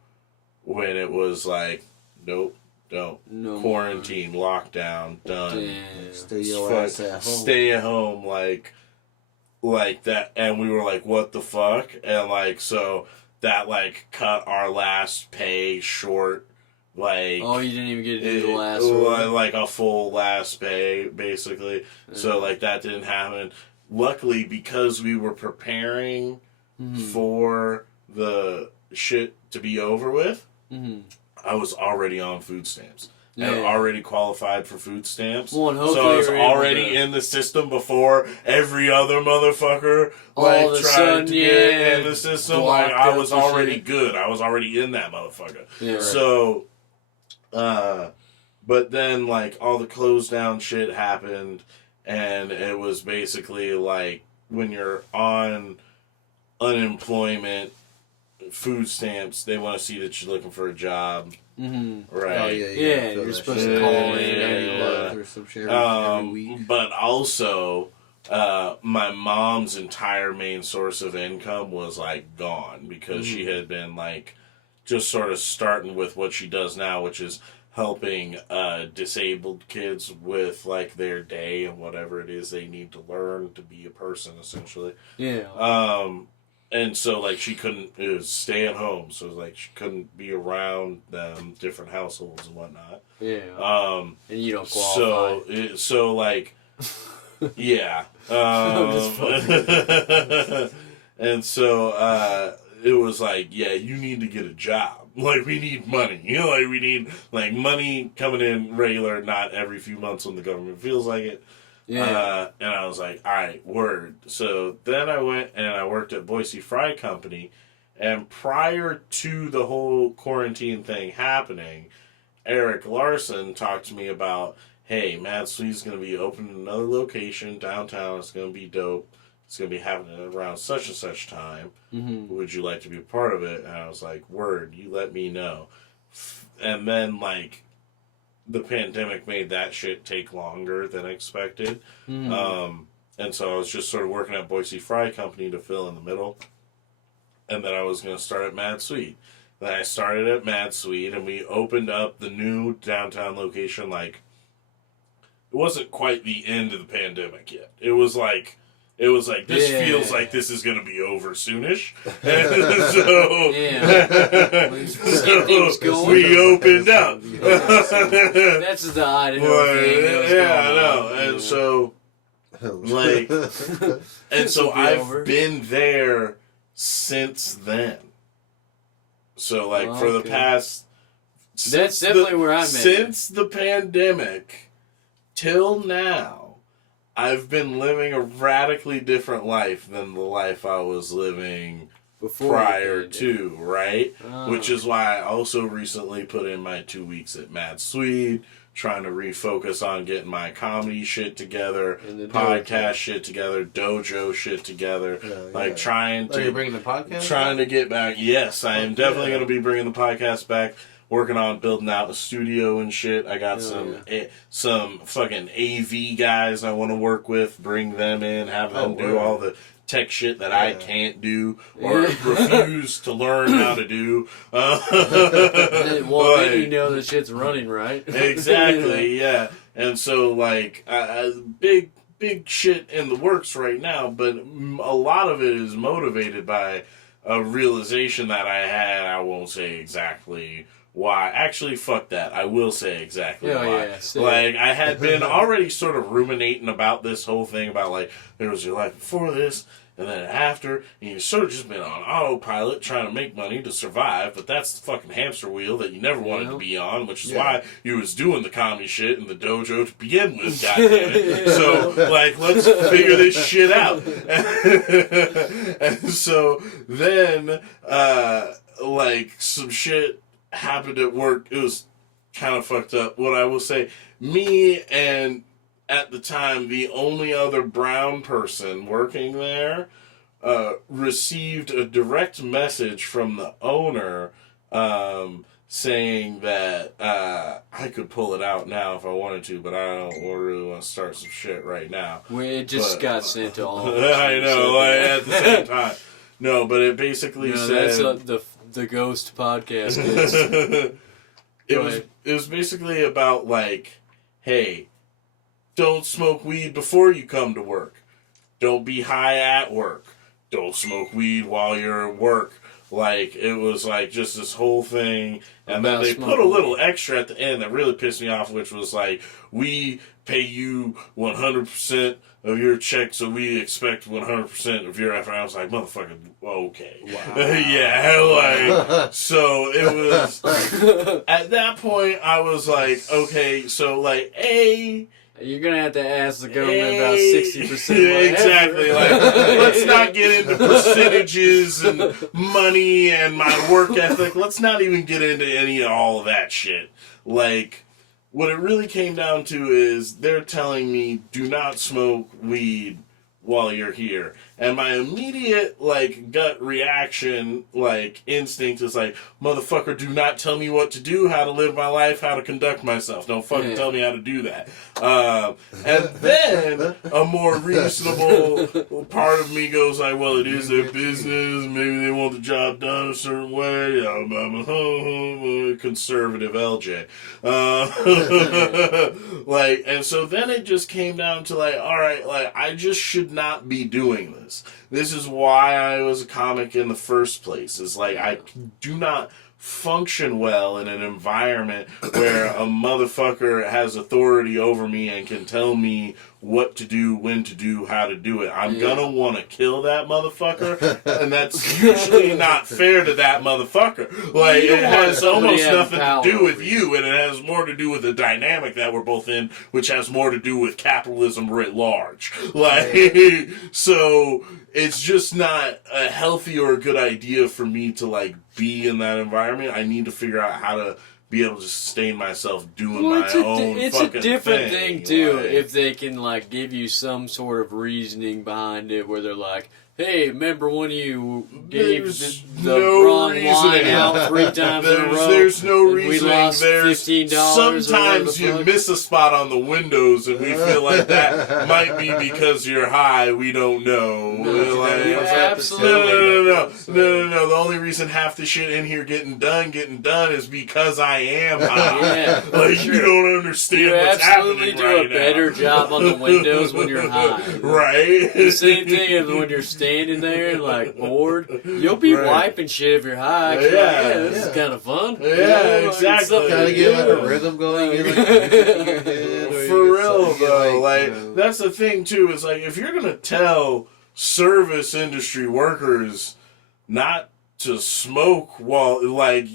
when it was like, nope, don't. No quarantine, lockdown, done. Damn. Stay your ass at home. Stay at home, like that. And we were like, what the fuck? And like, so that like cut our last pay short. Like, oh, you didn't even get to do the last one? Like a full last pay, basically. So like that didn't happen. Luckily, because we were preparing for the shit to be over with, I was already on food stamps. Yeah. And already qualified for food stamps. Well, and so I was already in the system before every other motherfucker tried to get in the system. Like, I was already good. I was already in that motherfucker. Yeah, right. So, but then, like, all the closed down shit happened. And it was basically like when you're on unemployment, food stamps, they want to see that you're looking for a job. Right. Oh, yeah, you're supposed to call in every month or some shit every week. But also, my mom's entire main source of income was like gone because she had been like just sort of starting with what she does now, which is helping disabled kids with like their day and whatever it is they need to learn to be a person, essentially. Yeah. And so like she couldn't, it was stay at home, so like she couldn't be around them, different households and whatnot. Yeah. And you don't qualify. So like, yeah. And so it was like, yeah, you need to get a job. Like, we need money. You know, like, we need, like, money coming in regular, not every few months when the government feels like it. Yeah. And I was like, all right, word. So then I went and I worked at Boise Fry Company. And prior to the whole quarantine thing happening, Eric Larson talked to me about, hey, Mad Sweet's going to be opening another location downtown. It's going to be dope. It's going to be happening around such and such time. Would you like to be a part of it? And I was like, word, you let me know. And then, like, the pandemic made that shit take longer than expected. And so I was just sort of working at Boise Fry Company to fill in the middle. And then I was going to start at Mad Sweet. Then I started at Mad Sweet, and we opened up the new downtown location, like, it wasn't quite the end of the pandemic yet. It was like, this feels like this is going to be over soonish. So we opened up. That's the Idaho thing. Yeah, I know. And so, like, and so I've been there since then. So, like, for the past... That's definitely where I'm at. Since the pandemic till now, I've been living a radically different life than the life I was living prior to, right? Which is why I also recently put in my 2 weeks at Mad Swede, trying to refocus on getting my comedy shit together, podcast shit together, dojo shit together. Trying to... Are you bringing the podcast Trying to get back. Yes, I am definitely going to be bringing the podcast back. Working on building out a studio and shit. I got some fucking AV guys I want to work with. Bring them in, have them do all the tech shit that I can't do or refuse to learn how to do. Well, then you know the shit's running right. Exactly, yeah. And so, like, big shit in the works right now, but a lot of it is motivated by a realization that I had. I won't say exactly why. Actually, fuck that. I will say exactly why. Like, I had been already sort of ruminating about this whole thing about, like, there was your life before this, and then after, and you've sort of just been on autopilot trying to make money to survive, but that's the fucking hamster wheel that you never wanted to be on, which is why you was doing the comedy shit in the dojo to begin with, goddammit. So, like, let's figure this shit out. And so, then, like, some shit happened at work. It was kind of fucked up. What I will say, me and at the time the only other brown person working there received a direct message from the owner saying that I could pull it out now if I wanted to, but I don't really want to start some shit right now. Well, it just got sent to all. I know, like, at the same time. No, but it basically said... That's the Ghost podcast is. It was basically about, like, hey, don't smoke weed before you come to work. Don't be high at work. Don't smoke weed while you're at work. Like, it was, like, just this whole thing. And then they put a little extra at the end that really pissed me off, which was, like, we pay you 100% of your check, so we expect 100% of your effort. I was like, motherfucker, okay. Wow. Yeah, like, so it was, at that point, I was like, okay, so, like, you're going to have to ask the government about 60%. Exactly. Like, let's not get into percentages and money and my work ethic. Let's not even get into any of all of that shit. Like, what it really came down to is they're telling me, do not smoke weed while you're here. And my immediate, like, gut reaction, like, instinct is like, motherfucker, do not tell me what to do, how to live my life, how to conduct myself. Don't fucking tell me how to do that. And then a more reasonable part of me goes like, well, it is their business. Maybe they want the job done a certain way. Conservative LJ. Like, and so then it just came down to like, all right, like, I just should not be doing this. This is why I was a comic in the first place. Is like, I do not function well in an environment where a motherfucker has authority over me and can tell me what to do, when to do, how to do it. I'm gonna want to kill that motherfucker, and that's usually not fair to that motherfucker. Like, it has almost nothing to do with you, and it has more to do with the dynamic that we're both in, which has more to do with capitalism writ large. Like, so it's just not a healthy or a good idea for me to, like, be in that environment. I need to figure out how to be able to sustain myself doing my own it's fucking a different thing too, like, if they can, like, give you some sort of reasoning behind it where they're like, hey, remember when you gave the wrong line out 3 times in a row? There's no reasoning. We lost $15. Sometimes you miss a spot on the windows, and we feel like that might be because you're high. We don't know. Absolutely. No. The only reason half the shit in here getting done is because I am high. Like, you don't understand what's happening right now. You absolutely do a better job on the windows when you're high. Right? The same thing as when you're standing there and, like, bored. You'll be wiping shit if you're high. This is kind of fun. Yeah, exactly. Gotta get like a rhythm going. For real, though. Like, that's the thing, too. Is like, if you're going to tell service industry workers not to smoke while, like,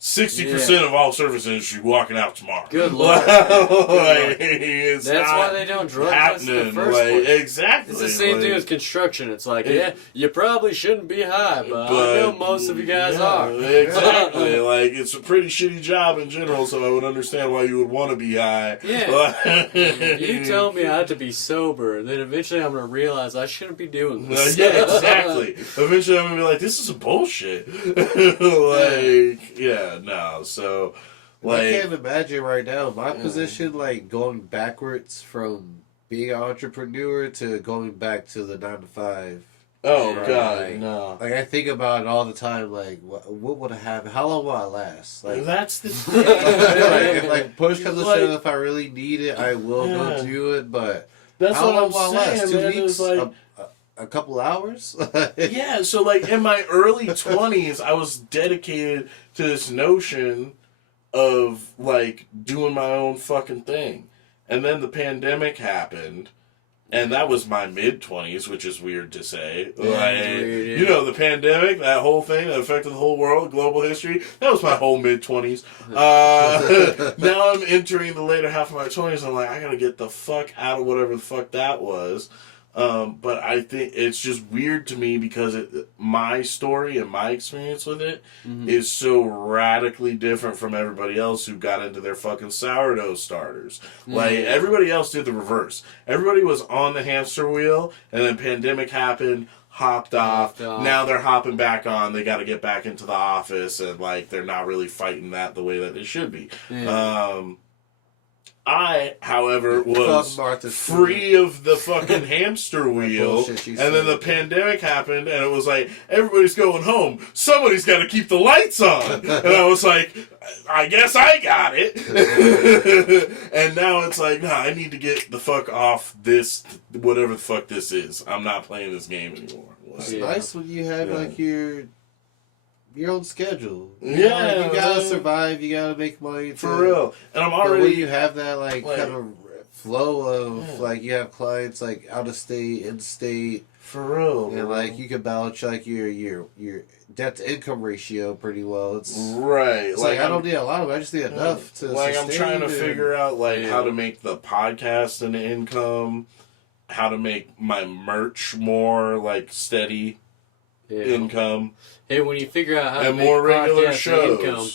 60% of all service industry walking out tomorrow. Good Lord. It's That's not why they don't drug test in the first place. Exactly. It's the same thing as construction. It's like, yeah, you probably shouldn't be high, but I know most of you guys are. Exactly. Like, it's a pretty shitty job in general, so I would understand why you would want to be high. Yeah. You tell me I had to be sober, and then eventually I'm going to realize I shouldn't be doing this. Yeah, exactly. Eventually I'm going to be like, this is bullshit. Yeah, no, so... Like, I can't imagine right now my position, like, going backwards from being an entrepreneur to going back to the 9 to 5. Oh, right? God, no. Like, I think about it all the time, like, what would I have? How long will I last? Like, that's the thing. if push comes to shove, if I really need it, I will go do it, but that's how what long I'm will I saying, last? 2 man. weeks? Like, a couple hours? yeah, so, like, in my early 20s, I was dedicated to this notion of, like, doing my own fucking thing. And then the pandemic happened, and that was my mid-20s, which is weird to say. Yeah, like, weird, yeah. You know, the pandemic, that whole thing that affected the whole world, global history, that was my whole mid-20s. Now I'm entering the later half of my 20s, I'm like, I gotta get the fuck out of whatever the fuck that was. But I think it's just weird to me because my story and my experience with it is so radically different from everybody else who got into their fucking sourdough starters. Like, everybody else did the reverse. Everybody was on the hamster wheel, and then pandemic happened, hopped off. Now they're hopping back on. They got to get back into the office, and, like, they're not really fighting that the way that they should be. I, however, was free of the fucking hamster wheel, and then the pandemic happened, and it was like, everybody's going home. Somebody's got to keep the lights on. And I was like, I guess I got it. And now it's like, nah, I need to get the fuck off this, whatever the fuck this is. I'm not playing this game anymore. It's nice when you have, like, your own schedule. Yeah, you gotta survive. You gotta make money. For real. And I'm already... when you have that, like kind of flow of, like, you have clients, like, out of state, in state. For real. And, like, you can balance, like, your debt to income ratio pretty well. It's right. It's like I don't need a lot of it. I just need enough to like, I'm trying to figure out, like, how to make the podcast an income, how to make my merch more, like, steady income. Hey, when you figure out how to and make more regular podcast shows, income,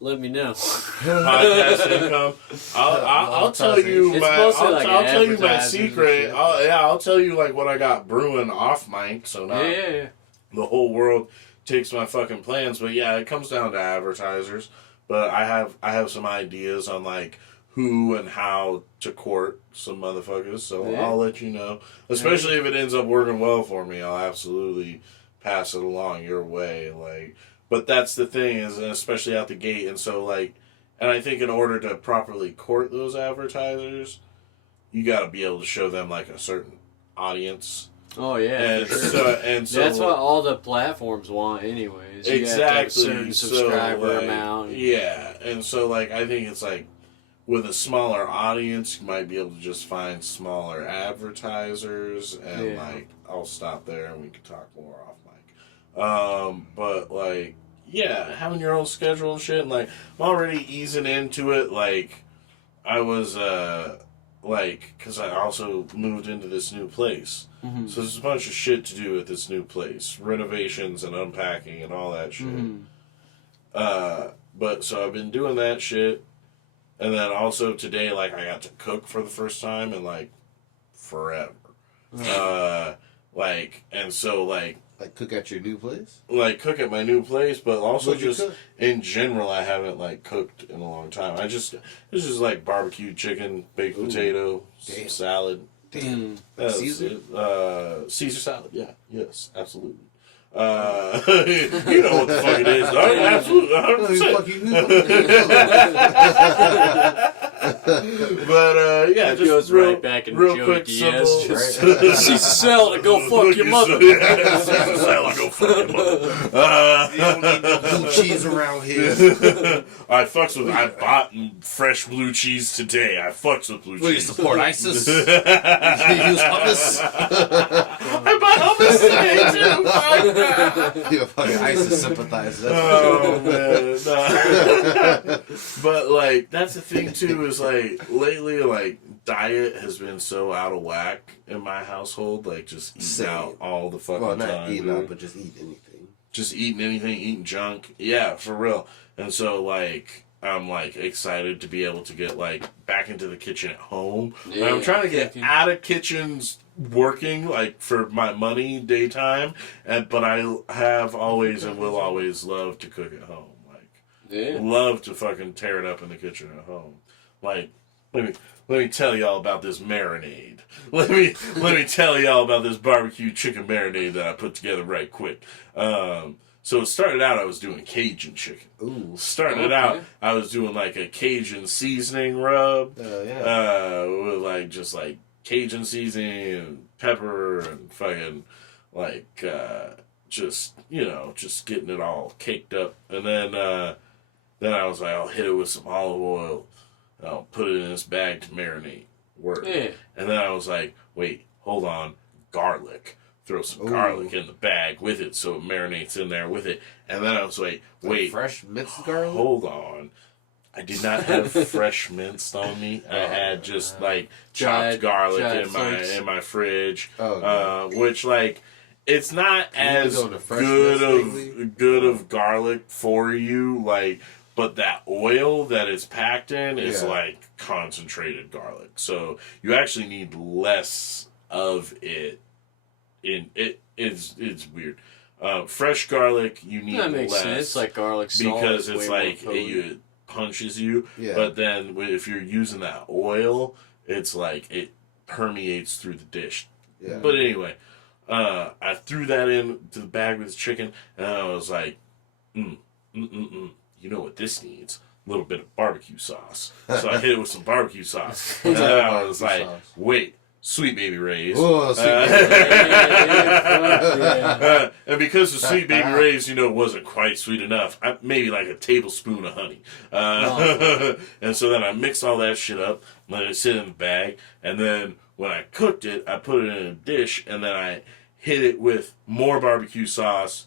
let me know. Podcast income. I'll tell you my. I'll tell you my secret. I'll tell you, like, what I got brewing off mic. So not the whole world takes my fucking plans. But yeah, it comes down to advertisers. But I have some ideas on, like, who and how to court some motherfuckers. So I'll let you know. Especially if it ends up working well for me, I'll absolutely pass it along your way. Like, but that's the thing, is, especially out the gate. And so, like, and I think in order to properly court those advertisers, you got to be able to show them, like, a certain audience. Oh yeah, and sure. so that's what all the platforms want, anyways. You have to have a certain subscriber amount. Yeah, and so, like, I think it's like, with a smaller audience, you might be able to just find smaller advertisers, and like, I'll stop there and we can talk more off mic. But, like, yeah, having your own schedule and shit, and, like, I'm already easing into it. Like, I was like, because I also moved into this new place. So there's a bunch of shit to do at this new place. Renovations and unpacking and all that shit. But, so I've been doing that shit. And then also today, like, I got to cook for the first time in, like, forever. Like, and so, like... Like, cook at your new place? Like, cook at my new place, but also What'd you just, cook? in general, I haven't, like, cooked in a long time. It's just, like, barbecue chicken, baked potato, some salad. Damn. Caesar? Caesar salad, yeah. Yes, absolutely. You know what the fuck it is, dog. Absolutely, 100%. But yeah, It just goes real, right back in real Joey quick, Diaz. simple. She's a seller, go fuck your mother. She's a seller, go fuck your mother. You don't need no blue cheese around here. I bought fresh blue cheese today. I fucks with blue Will you cheese. support ISIS? You use hummus? I bought hummus today too. Fuck. You're a fucking ISIS sympathizer. Oh man, nah. But like that's the thing too is like lately like diet has been so out of whack in my household. Like just eating out all the fucking Well, not time. eating dude. out, but just eat anything. Just eating anything, eating junk. Yeah, for real. And so like I'm like excited to be able to get like back into the kitchen at home. Yeah, I'm trying to get cooking. out of kitchens working like for my money daytime, but I have always and will always love to cook at home. Like Yeah. love to fucking tear it up in the kitchen at home. Like let me tell y'all about this marinade. Let me tell y'all about this barbecue chicken marinade that I put together right quick. So it started out I was doing Cajun chicken. Ooh. Started out I was doing like a Cajun seasoning rub. Yeah. With like just like Cajun seasoning and pepper and fucking like just just getting it all caked up. And then I was like I'll hit it with some olive oil. I'll put it in this bag to marinate. Work. Yeah. And then I was like, wait, hold on, garlic. Throw some garlic in the bag with it so it marinates in there with it. And then I was like, wait, fresh minced garlic? hold on. I did not have fresh minced on me. I had just like chopped garlic in my fridge. Which like it's not as good of garlic for you, like, but that oil that it's packed in is like concentrated garlic. So you actually need less of it. It's weird. Fresh garlic you need That makes less sense. Like garlic salt because is it's way like more potent. it punches you. Yeah. But then if you're using that oil, it's like it permeates through the dish. Yeah. But anyway, I threw that into the bag with the chicken, and I was like, you know what this needs? A little bit of barbecue sauce. So I hit it with some barbecue sauce. And then I was like, wait, Sweet Baby Ray's. Oh, Sweet Baby Ray's. And because the Sweet Baby Ray's, wasn't quite sweet enough, maybe like a tablespoon of honey. And so then I mixed all that shit up, let it sit in the bag, and then when I cooked it, I put it in a dish, and then I hit it with more barbecue sauce,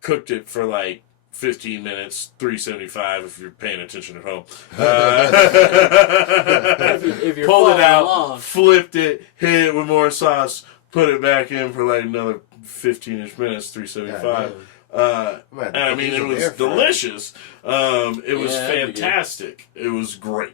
cooked it for like 15 minutes, 375 if you're paying attention at home. If you're Pulled it out, along. flipped it, hit it with more sauce, put it back in for like another 15-ish minutes, 375. And I mean, it was delicious. It was fantastic. It was great.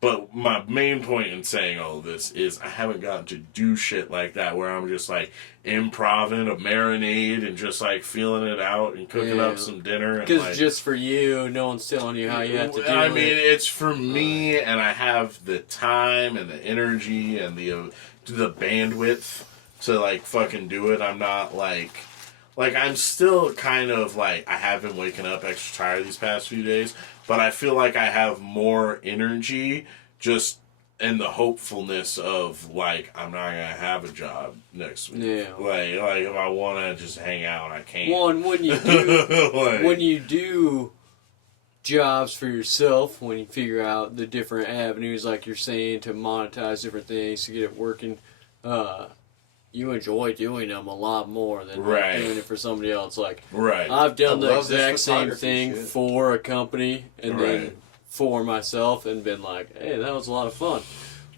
But my main point in saying all of this is I haven't gotten to do shit like that where I'm just like improvising a marinade and just like feeling it out and cooking up some dinner. Because like, just for you, no one's telling you how you have to do it. I mean, it's for me, and I have the time and the energy and the bandwidth to like fucking do it. I'm not like I'm still kind of like I have been waking up extra tired these past few days. But I feel like I have more energy just in the hopefulness of, like, I'm not going to have a job next week. Yeah. Like if I want to just hang out, I can't. Well, and when you do, when you do jobs for yourself, when you figure out the different avenues, like you're saying, to monetize different things, to get it working, you enjoy doing them a lot more than like doing it for somebody else. Like, I've done the exact same thing for a company and then for myself and been like, hey, that was a lot of fun.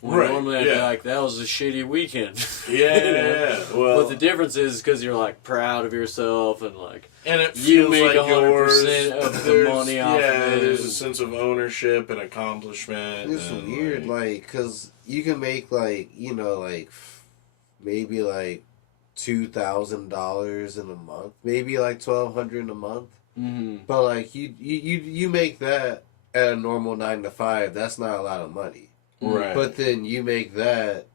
Well, normally I'd be like, that was a shitty weekend. Well, but the difference is because you're like proud of yourself and like, and it you feels make like 100% of the money off of it. There's a sense of ownership and accomplishment. It's weird, like, because you can make like, like maybe like $2,000 in a month, maybe like $1,200 in a month. Mm-hmm. But like you make that at a normal 9 to 5. That's not a lot of money, right? But then you make that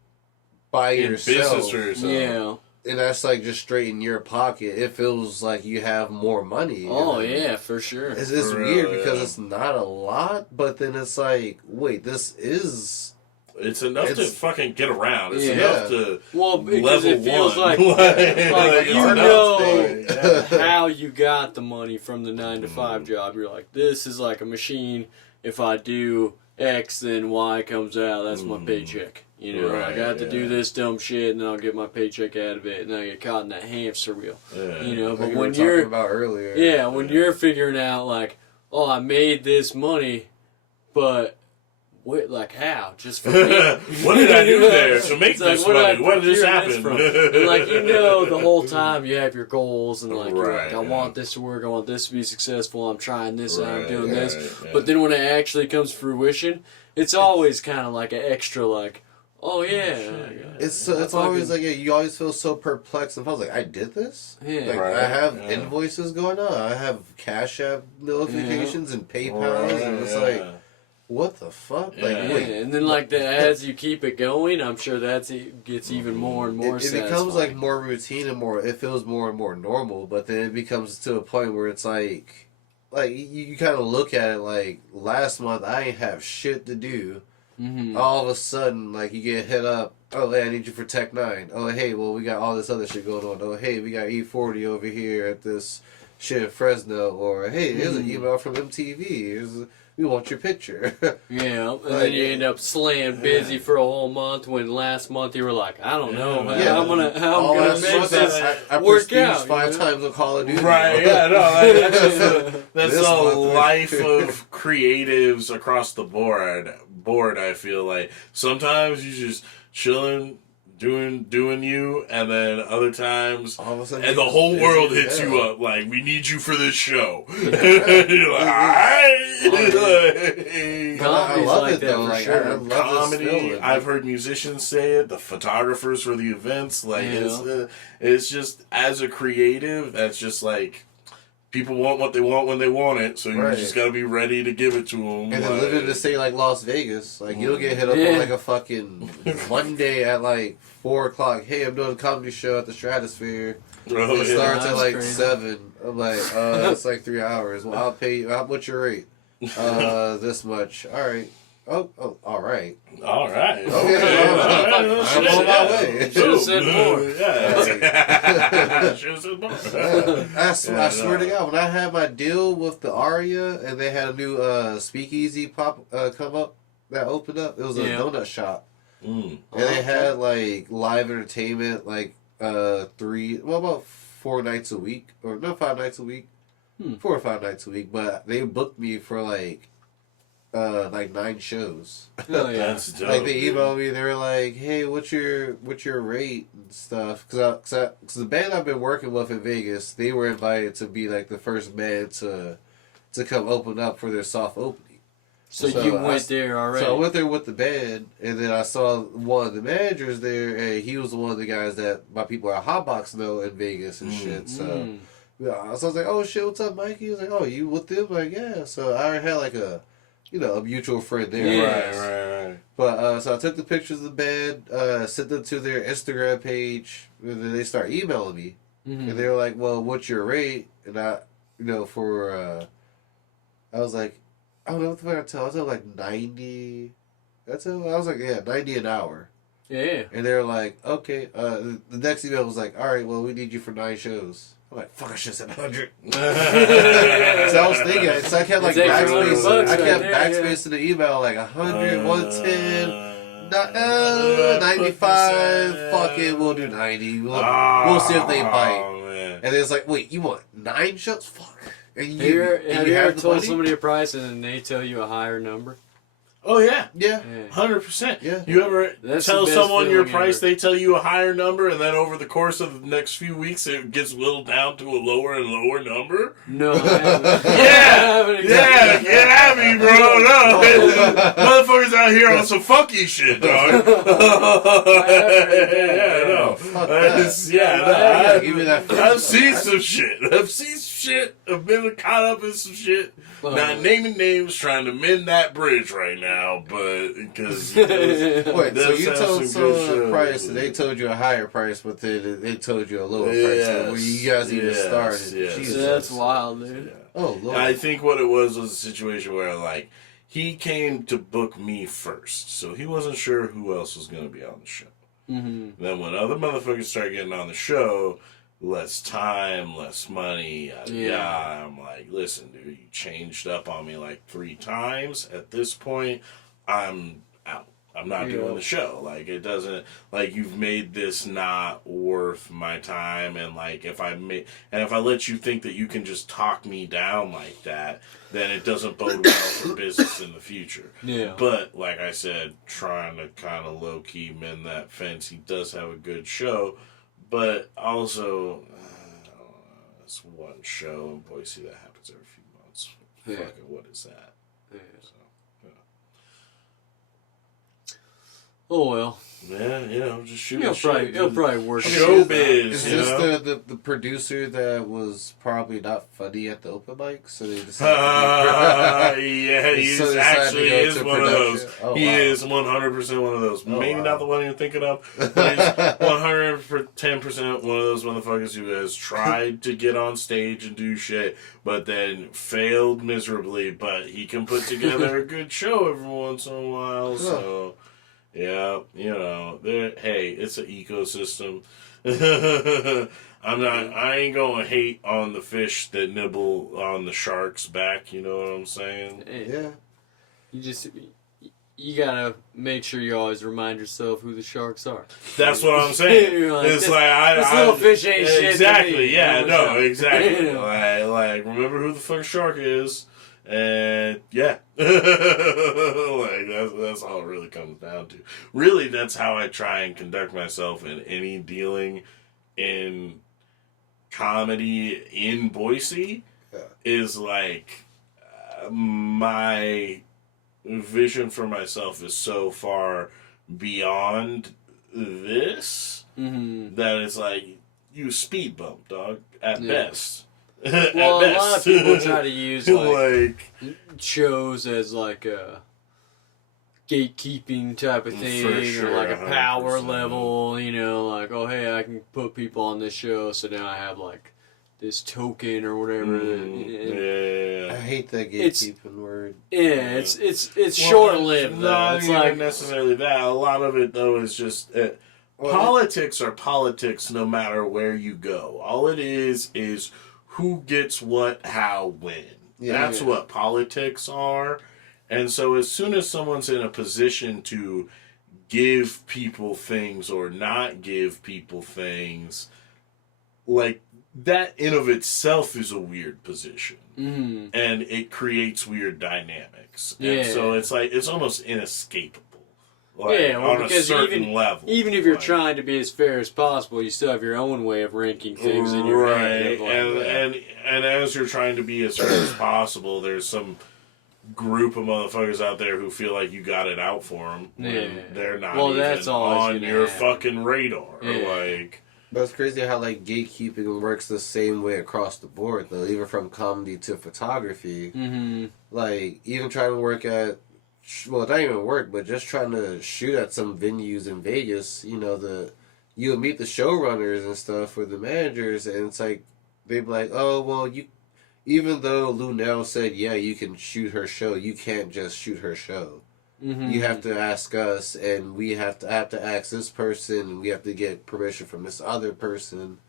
by yourself. Business for yourself. and that's like just straight in your pocket. It feels like you have more money. Oh yeah, for sure. It's For real, weird because yeah. it's not a lot, but then it's like, wait, this is. It's enough to fucking get around. It's Yeah. enough to because level it feels one. like you it's know enough to- how you got the money from the 9-to-5 job. You're like, this is like a machine. If I do X, then Y comes out. That's my paycheck. You know, Right, I got to do yeah. this dumb shit, and then I'll get my paycheck out of it, and then I get caught in that hamster wheel. Yeah. You know, Like but you were when talking you're about earlier. yeah, when you're figuring out like, oh, I made this money, but what, like how? Just for me? What did I do there to make It's like, this where did I money? What did this procure happen? from? And like the whole time you have your goals and like, you're Right, like I yeah. want this to work, I want this to be successful, I'm trying this and I'm Right, doing this. right, But then when it actually comes to fruition, it's always kind of like an extra like, oh yeah. It's I always fucking- like you always feel so perplexed. And I was like, I did this. Yeah. Like Right, I have yeah. invoices going on. I have Cash App notifications and PayPal, Right, and it's yeah. like, what the fuck? Like, Yeah. wait, And then like as you keep it going, I'm sure gets even more and more it becomes like satisfying. more routine and more. It feels more and more normal. But then it becomes to a point where it's like you kind of look at it like last month I ain't have shit to do. Mhm. All of a sudden, like you get hit up. Oh, hey, I need you for Tech 9. Oh, hey, well we got all this other shit going on. Oh, hey, we got E40 over here at this shit in Fresno. Or hey, here's an email from MTV. We want your picture. Yeah, and then you end up slaying busy for a whole month when last month you were like, I don't know, man, Yeah. how I'm All gonna that make shit this I work prestiged out. 5 you know? times on Call of Duty. Right, yeah, no, that's just that's This a month. life of creatives across the board. I feel like sometimes you just chilling, doing you, and then other times, All of a sudden and you're the whole busy world as hits hell. you up like, we need you for this show. You're like, alright. I Comedy's love like it that though. for Like, sure. I love this Comedy. feeling. I've heard musicians say it. The photographers for the events, like Yeah. it's just as a creative, that's just like people want what they want when they want it. So you Right. just gotta be ready to give it to them. And then living in a state like Las Vegas, like you'll get hit up Yeah. on like a fucking Monday at like 4 o'clock. Hey, I'm doing a comedy show at the Stratosphere. Oh, It yeah. starts at That's like crazy. 7. I'm like, that's like 3 hours. Well, I'll pay you. What's your rate? This much. All right. Oh, all right. All right. Okay, I'm on my way. Should've said more. Yeah. Should've said more. I swear to God, when I had my deal with the Aria and they had a new speakeasy come up that opened up, it was a Yeah. donut shop. Mm. And they had like live entertainment like 4 nights a week. Or not 5 nights a week. 4 or 5 nights a week. But they booked me for like 9 shows. Oh, yeah. That's dope. Like they emailed me, they were like, "Hey, what's your rate and stuff?" Because the band I've been working with in Vegas, they were invited to be like the first band to come open up for their soft opening. So So you I- went there already. So I went there with the band, and then I saw one of the managers there, and he was one of the guys that my people at Hotbox know in Vegas and shit. So. Mm. Yeah, so I was like, "Oh shit, what's up, Mikey?" He was like, "Oh, you with them?" Like, yeah. So I already had like a mutual friend there. Yeah. Right. But so I took the pictures of the band, sent them to their Instagram page, and then they start emailing me, Mhm. and they were like, "Well, what's your rate?" And I was like, I don't know what the fuck I tell. I told like 90. I was like, yeah, 90 an hour. Yeah. And they were like, okay. The next email was like, all right, well, we need you for 9 shows. I'm like, fuck, I should have said 100. So I was thinking, so I kept like It's extra backspace. $100 I kept right there, backspace in the email like 100, 110, 95. 100%. Fuck it, we'll do 90. We'll see if they bite. Oh, man. And it's like, wait, you want 9 shows? Fuck. And Have you ever the told money? somebody a price and then they tell you a higher number? Oh, yeah. Yeah. 100%. Yeah. You ever That's tell the best someone your feeling price, ever. they tell you a higher number, and then over the course of the next few weeks, it gets whittled down to a lower and lower number? No, I haven't. Yeah, get at me, bro. No, motherfuckers out here on some funky shit, dog. Yeah, no. Fuck that. Yeah, Give me that I've seen some shit. I've been caught up in some shit. Not naming names, trying to mend that bridge right now, but because wait, so you told someone a price and they told you a higher price, but they told you a lower price where you guys even started. Yes. Jesus. That's wild, dude. Yeah. Oh Lord. I think what it was a situation where like he came to book me first, so he wasn't sure who else was going to be on the show. Mm-hmm. Then when other motherfuckers started getting on the show, less time, less money. I'm like, listen, dude, you changed up on me like 3 times. At this point, I'm out. I'm not doing the show. Like, it doesn't, like, you've made this not worth my time. And, like, if I let you think that you can just talk me down like that, then it doesn't bode well for business in the future. Yeah. But, like I said, trying to kind of low-key mend that fence. He does have a good show. But also, it's one show in Boise that happens every few months. Fucking, what is that? Yeah. So, oh well. Yeah, just shoot. He'll probably work. Showbiz. Is this the producer that was probably not funny at the open mic? So they decided yeah, he actually is one of those. Oh, he is 100% one of those. Maybe not the one you're thinking of, but he's 110% one of those motherfuckers who has tried to get on stage and do shit, but then failed miserably. But he can put together a good show every once in a while. So. Yeah, hey, it's an ecosystem. I ain't gonna hate on the fish that nibble on the shark's back, you know what I'm saying? Yeah. You gotta make sure you always remind yourself who the sharks are. That's what I'm saying. Like, it's like, this little fish ain't shit. Exactly, yeah, no, exactly. like, remember who the fuck shark is. And yeah, like that's all it really comes down to. Really, that's how I try and conduct myself in any dealing in comedy in Boise. Is like my vision for myself is so far beyond this that it's like you speed bump, dog, at best. Well, a lot of people try to use like shows as like a gatekeeping type of thing, or like a power 100%. Level. Like, oh hey, I can put people on this show, so now I have like this token or whatever. Yeah, I hate that gatekeeping word. Yeah, it's short lived. Not even like necessarily that. A lot of it though is just. Politics are politics, no matter where you go. All it is who gets what, how, when. That's what politics are. And so as soon as someone's in a position to give people things or not give people things, like, that in of itself is a weird position. Mm-hmm. And it creates weird dynamics. And so it's like, it's almost inescapable. Like, on a certain level. Even if you're trying to be as fair as possible, you still have your own way of ranking things in your head. And as you're trying to be as fair as possible, there's some group of motherfuckers out there who feel like you got it out for them when they're not even on your fucking radar. Like, but it's crazy how like gatekeeping works the same way across the board, though. Even from comedy to photography, like even trying to work at. Well, not even work, but just trying to shoot at some venues in Vegas, you'll meet the showrunners and stuff or the managers, and it's like, they'd be like, oh, well, even though Lunel said, yeah, you can shoot her show, you can't just shoot her show. Mm-hmm. You have to ask us, and we have to ask this person, and we have to get permission from this other person.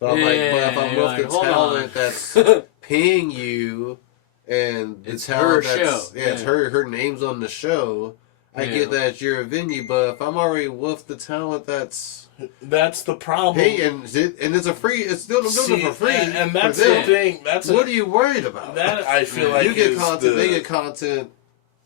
But I'm but if I'm with the talent that's paying you... And it's her show. Yeah, it's her name's on the show. I get that you're a venue, but if I'm already with the talent, that's the problem. Hey, and it's a free. It's still for free, and that's the thing. What are you worried about? That I feel like you get content. They get content.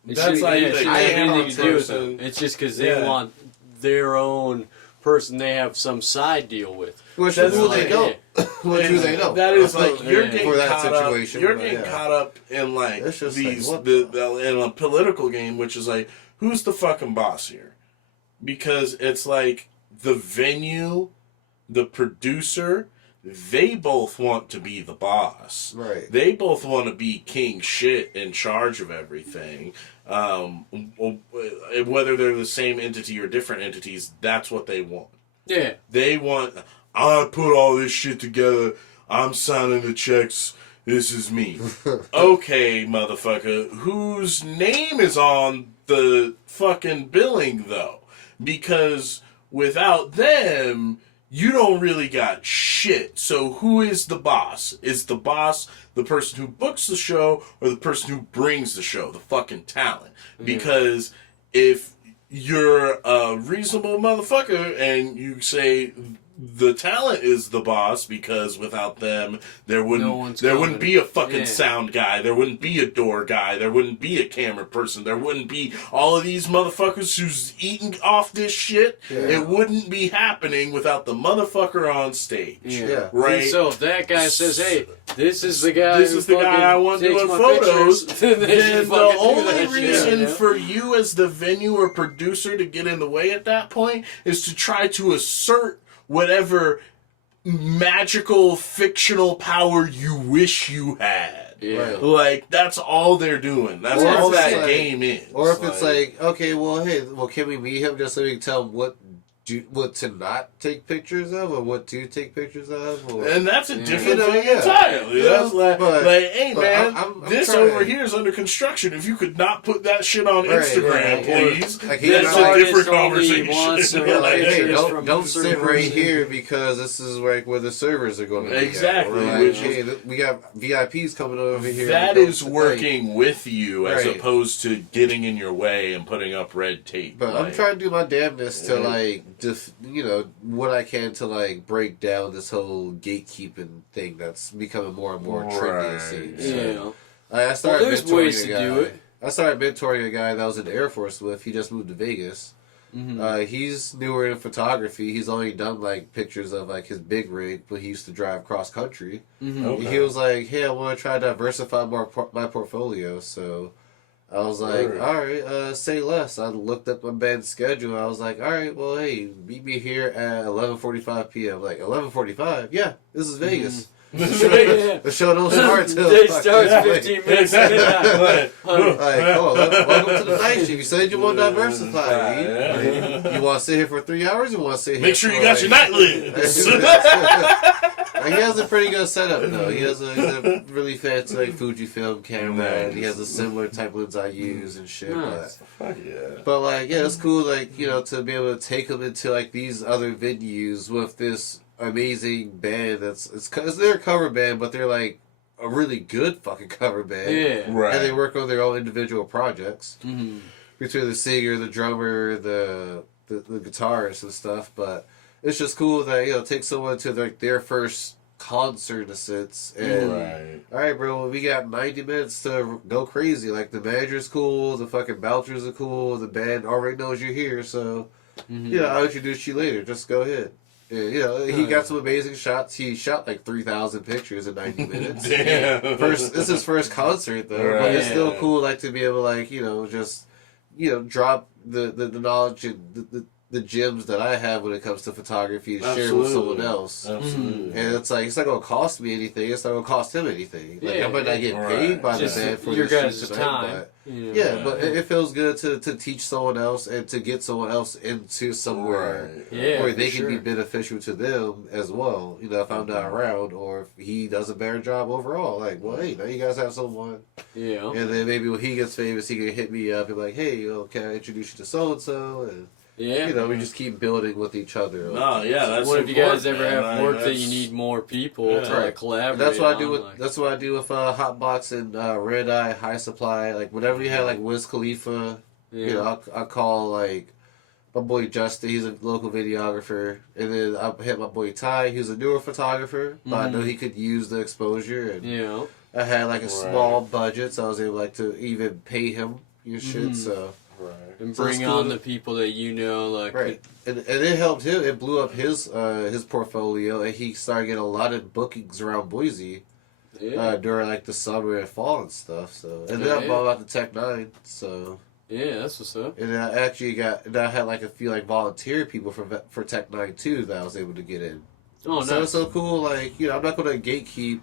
That's like anything to do with them. It's just because they want their own person. They have some side deal with. Which who they don't. What do they know? That is like you're getting caught up in like these in a political game, which is like who's the fucking boss here? Because it's like the venue, the producer, they both want to be the boss. Right. They both want to be king shit in charge of everything. Whether they're the same entity or different entities, that's what they want. Yeah. They want, I put all this shit together, I'm signing the checks, this is me. Okay, motherfucker, whose name is on the fucking billing, though? Because without them, you don't really got shit. So who is the boss? Is the boss the person who books the show or the person who brings the show, the fucking talent? Because if you're a reasonable motherfucker and you say the talent is the boss because without them there wouldn't be a fucking sound guy, there wouldn't be a door guy, there wouldn't be a camera person, there wouldn't be all of these motherfuckers who's eating off this shit. It wouldn't be happening without the motherfucker on stage. Right? And so if that guy says, hey, this is the guy I want doing photos, then the only reason for you as the venue or producer to get in the way at that point is to try to assert whatever magical fictional power you wish you had. Right. Like, that's all they're doing. That's all that game is. Or if it's like, okay, well, hey, can we meet him just so we can tell him what to not take pictures of or what to take pictures of? Or, and that's a different thing entirely. That's like, hey, man, I'm this trying. Over here is under construction. If you could not put that shit on Instagram, please, like, that's a different conversation. Hey, don't sit right here because this is where the servers are going to be. Exactly. Like, hey, we got VIPs coming over here. That is working with you as opposed to getting in your way and putting up red tape. But I'm trying to do my damnedest to just what I can to break down this whole gatekeeping thing that's becoming more and more trendy. It seems. I started there's ways to do it. I started mentoring a guy that I was in the Air Force with. He just moved to Vegas. He's newer in photography. He's only done pictures of his big rig, but he used to drive cross country. Okay. He was like, "Hey, I want to try to diversify my portfolio." So I was like, all right, say less. I looked up my band's schedule. I was like, all right, well, hey, meet me here at 11:45 p.m. Like, 11:45? Yeah, this is Vegas. The show don't start till... They start 15 minutes in. Welcome to the night shift. You said you want to diversify. You want to sit here for 3 hours? You want to sit here Make sure you got your night lids. He has a pretty good setup, though. He has a really fancy Fujifilm camera, and he has a similar type of lens I use and shit. But it's cool, to be able to take them into these other venues with this amazing band. It's they're a cover band, but they're a really good fucking cover band. Yeah, right. And they work on their own individual projects between the singer, the drummer, the guitarist and stuff. But it's just cool that take someone to their first concert in a sense. And all right, bro, we got 90 minutes to go crazy. The manager's cool, the fucking bouncers are cool, the band already knows you're here, so I'll introduce you later. Just go ahead. Yeah, he got some amazing shots. He shot 3,000 pictures in 90 minutes. Damn. This is his first concert though, but it's still cool to be able drop the knowledge and the gems that I have when it comes to photography to share with someone else. Absolutely. And it's not gonna cost me anything. It's not gonna cost him anything. I might not get paid by the band for your this guys' shit time. But it feels good to teach someone else and to get someone else into somewhere where they can be beneficial to them as well. If I'm not around or if he does a better job overall. Hey, now you guys have someone. Yeah. And then maybe when he gets famous, he can hit me up and be like, hey, can I introduce you to so-and-so? And we just keep building with each other. That's what if you guys ever have work that you need more people to collaborate? And that's what I do with Hotbox and Red Eye, High Supply. Whenever you have Wiz Khalifa, I call my boy Justin. He's a local videographer, and then I hit my boy Ty. He's a newer photographer, but I know he could use the exposure. And I had a small budget, so I was able to even pay him your shit. So. And bring on the people that and it helped him. It blew up his portfolio, and he started getting a lot of bookings around Boise during the summer and fall and stuff. So and then I bought out the Tech 9. So that's what's up. And I actually had a few volunteer people for Tech 9 too that I was able to get in. Oh, So nice. it's so cool. Like, you know, I'm not going to gatekeep.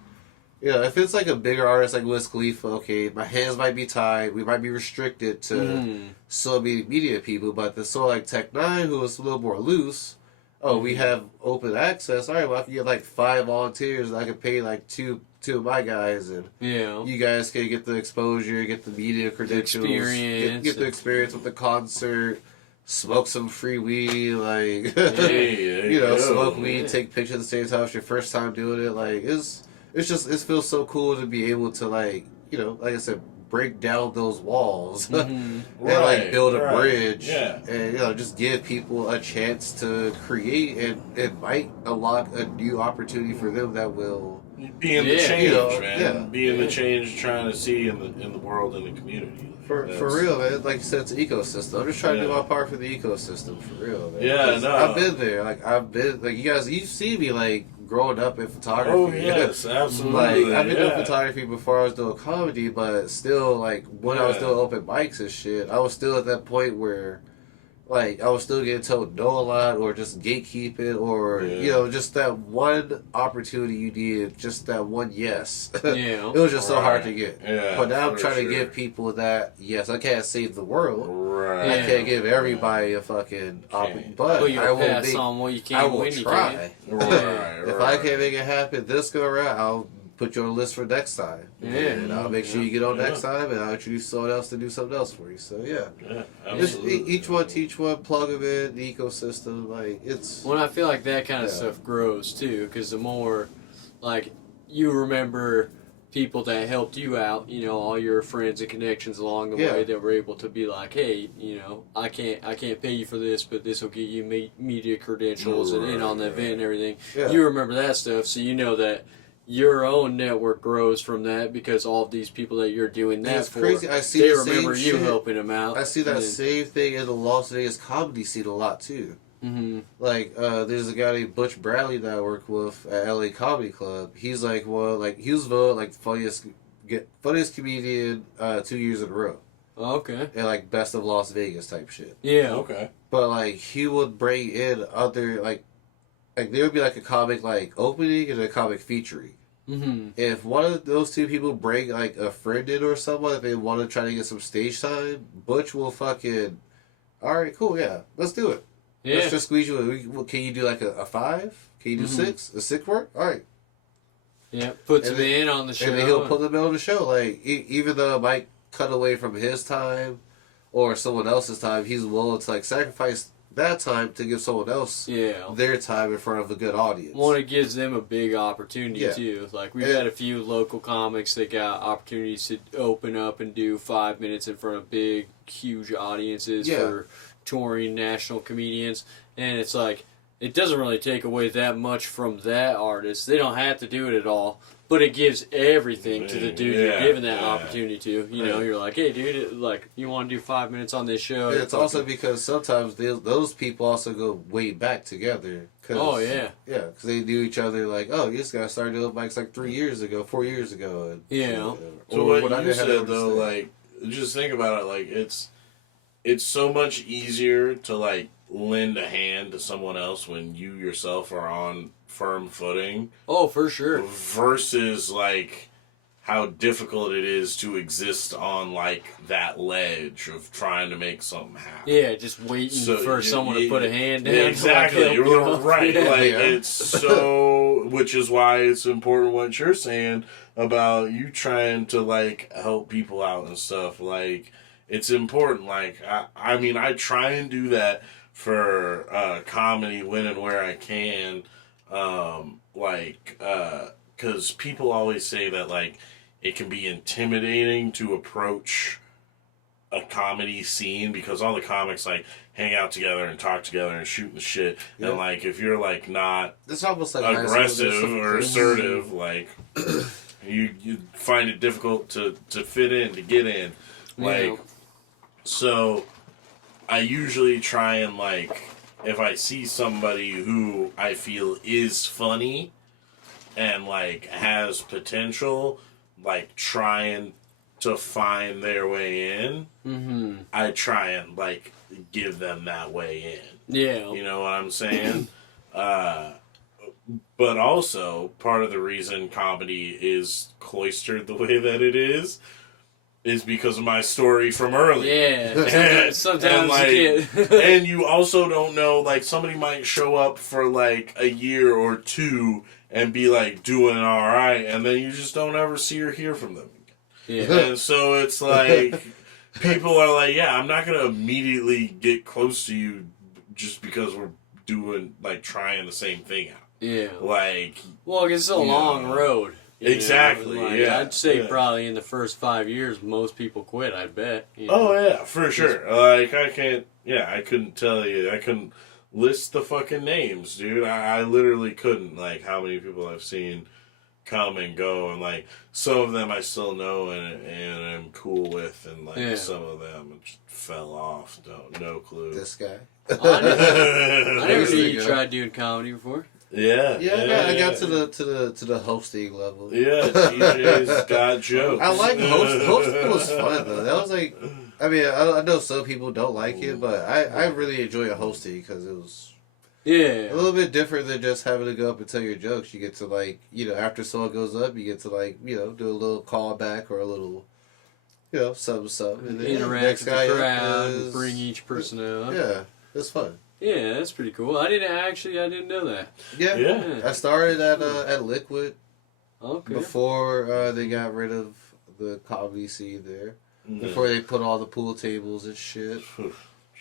You know, if it's like a bigger artist like Wiz Khalifa, okay, my hands might be tied. We might be restricted to so many media people. But the so like Tech Nine, who is a little more loose. Oh, we have open access. All right, well, I can get like 5 volunteers. And I can pay like two of my guys, and you guys can get the exposure, get the media credentials, get the experience with the concert. Smoke some free weed, like you know, smoke weed, take pictures at the same time. It's your first time doing it. Like it's just it feels so cool to be able to like you know, like I said, break down those walls and like build a bridge and you know just give people a chance to create and it might unlock a new opportunity for them that will being the change, you know, man. Being the change, trying to see in the world and the community. For real, man. Like you said, it's an ecosystem. I'm just trying to do my part for the ecosystem, for real, man. Yeah, no. I've been there. Like, you guys, you see me, like, growing up in photography. Oh, yes, absolutely. Like, I've been doing photography before I was doing comedy, but still, like, when I was doing open mics and shit, I was still at that point where, like, I was still getting told no a lot or just gatekeep it or, you know, just that one opportunity you needed, just that one yes. Yeah. It was just so hard to get. Yeah, but now I'm trying to give people that, yes, I can't save the world. Right. I can't give everybody a fucking but you I will pass on what you can I will when try. You can. If I can't make it happen this go around, I'll put you on the list for next time. And I'll make sure you get on next time, and I'll introduce someone else to do something else for you. So just each one teach one, plug them in the ecosystem. Like it's. Well, I feel like that kind of stuff grows too, because the more, like, you remember people that helped you out, you know, all your friends and connections along the way that were able to be like, hey, you know, I can't pay you for this, but this will get you media credentials and in on the event and everything. You remember that stuff, so you know that your own network grows from that because all of these people that you're doing that for, crazy. I see they the remember same you shit. Helping them out. I see that same thing in the Las Vegas comedy scene a lot too. Like, there's a guy named Butch Bradley that I work with at LA Comedy Club. He's like, well, like he was voted like funniest comedian 2 years in a row. Okay. And like best of Las Vegas type shit. Yeah. Okay. But like he would bring in other like there would be like a comic like opening and a comic featuring. If one of those two people bring like a friend in or someone, if they want to try to get some stage time, Butch will fucking, all right, cool, yeah, let's do it. Yeah. Let's just squeeze you in. Can you do like a 5? Can you do 6? A 6 work? All right. Yeah, puts them in on the show. And then he'll put them in on the show. Like, even though it might cut away from his time or someone else's time, he's willing to like sacrifice that time to give someone else their time in front of a good audience. Well, it gives them a big opportunity too. Like we've had a few local comics that got opportunities to open up and do 5 minutes in front of big, huge audiences for touring national comedians, and it's like it doesn't really take away that much from that artist. They don't have to do it at all. But it gives everything to the dude you're giving that opportunity to. You know, you're like, hey, dude, like, you want to do 5 minutes on this show? Yeah, it's also because sometimes those people also go way back together. Yeah, because they knew each other like, oh, this guy started doing mics like 3 years ago, 4 years ago. And, so what you said, though, like, just think about it, like, it's so much easier to, like, lend a hand to someone else when you yourself are on firm footing. Oh, for sure. Versus, like, how difficult it is to exist on, like, that ledge of trying to make something happen. Yeah, just waiting for someone to put a hand down. Exactly. Right. It's so... Which is why it's important what you're saying about you trying to, like, help people out and stuff. Like, it's important. Like, I mean, I try and do that for comedy when and where I can. Because people always say that, like, it can be intimidating to approach a comedy scene because all the comics, like, hang out together and talk together and shoot the shit. Yeah. And, like, if you're, like, not it's almost like aggressive or assertive, like, you find it difficult to fit in, to get in. Like, so I usually try and, like, if I see somebody who I feel is funny and, like, has potential, like, trying to find their way in, I try and, like, give them that way in. Yeah. You know what I'm saying? But also, part of the reason comedy is cloistered the way that it is because of my story from earlier. Yeah, sometimes like, you can't. and you also don't know, like, somebody might show up for, like, a year or two and be, like, doing alright, and then you just don't ever see or hear from them. Yeah. And so it's like, people are like, yeah, I'm not going to immediately get close to you just because we're doing, like, trying the same thing out. Yeah. Like, well, it's a long road. Exactly, like, yeah. I'd say probably in the first 5 years, most people quit, I bet. Oh, yeah, for sure. Like, I couldn't tell you. I couldn't list the fucking names, dude. I literally couldn't, like, how many people I've seen come and go, and, like, some of them I still know and am cool with, and, like, some of them just fell off. No clue. This guy. I never knew you tried doing comedy before. Yeah, I got to the hosting level. Yeah, DJ's got jokes. I like hosting was fun though. That was like, I mean, I know some people don't like it, but I really enjoy hosting because it was a little bit different than just having to go up and tell your jokes. You get to, like, after someone goes up, you get to, like, do a little callback or a little, something. And then interact with the crowd, bring each person up. Yeah, it's fun. Yeah, that's pretty cool. I didn't know that. Yeah. I started at Liquid. Okay. Before they got rid of the comedy scene there. Before they put all the pool tables and shit.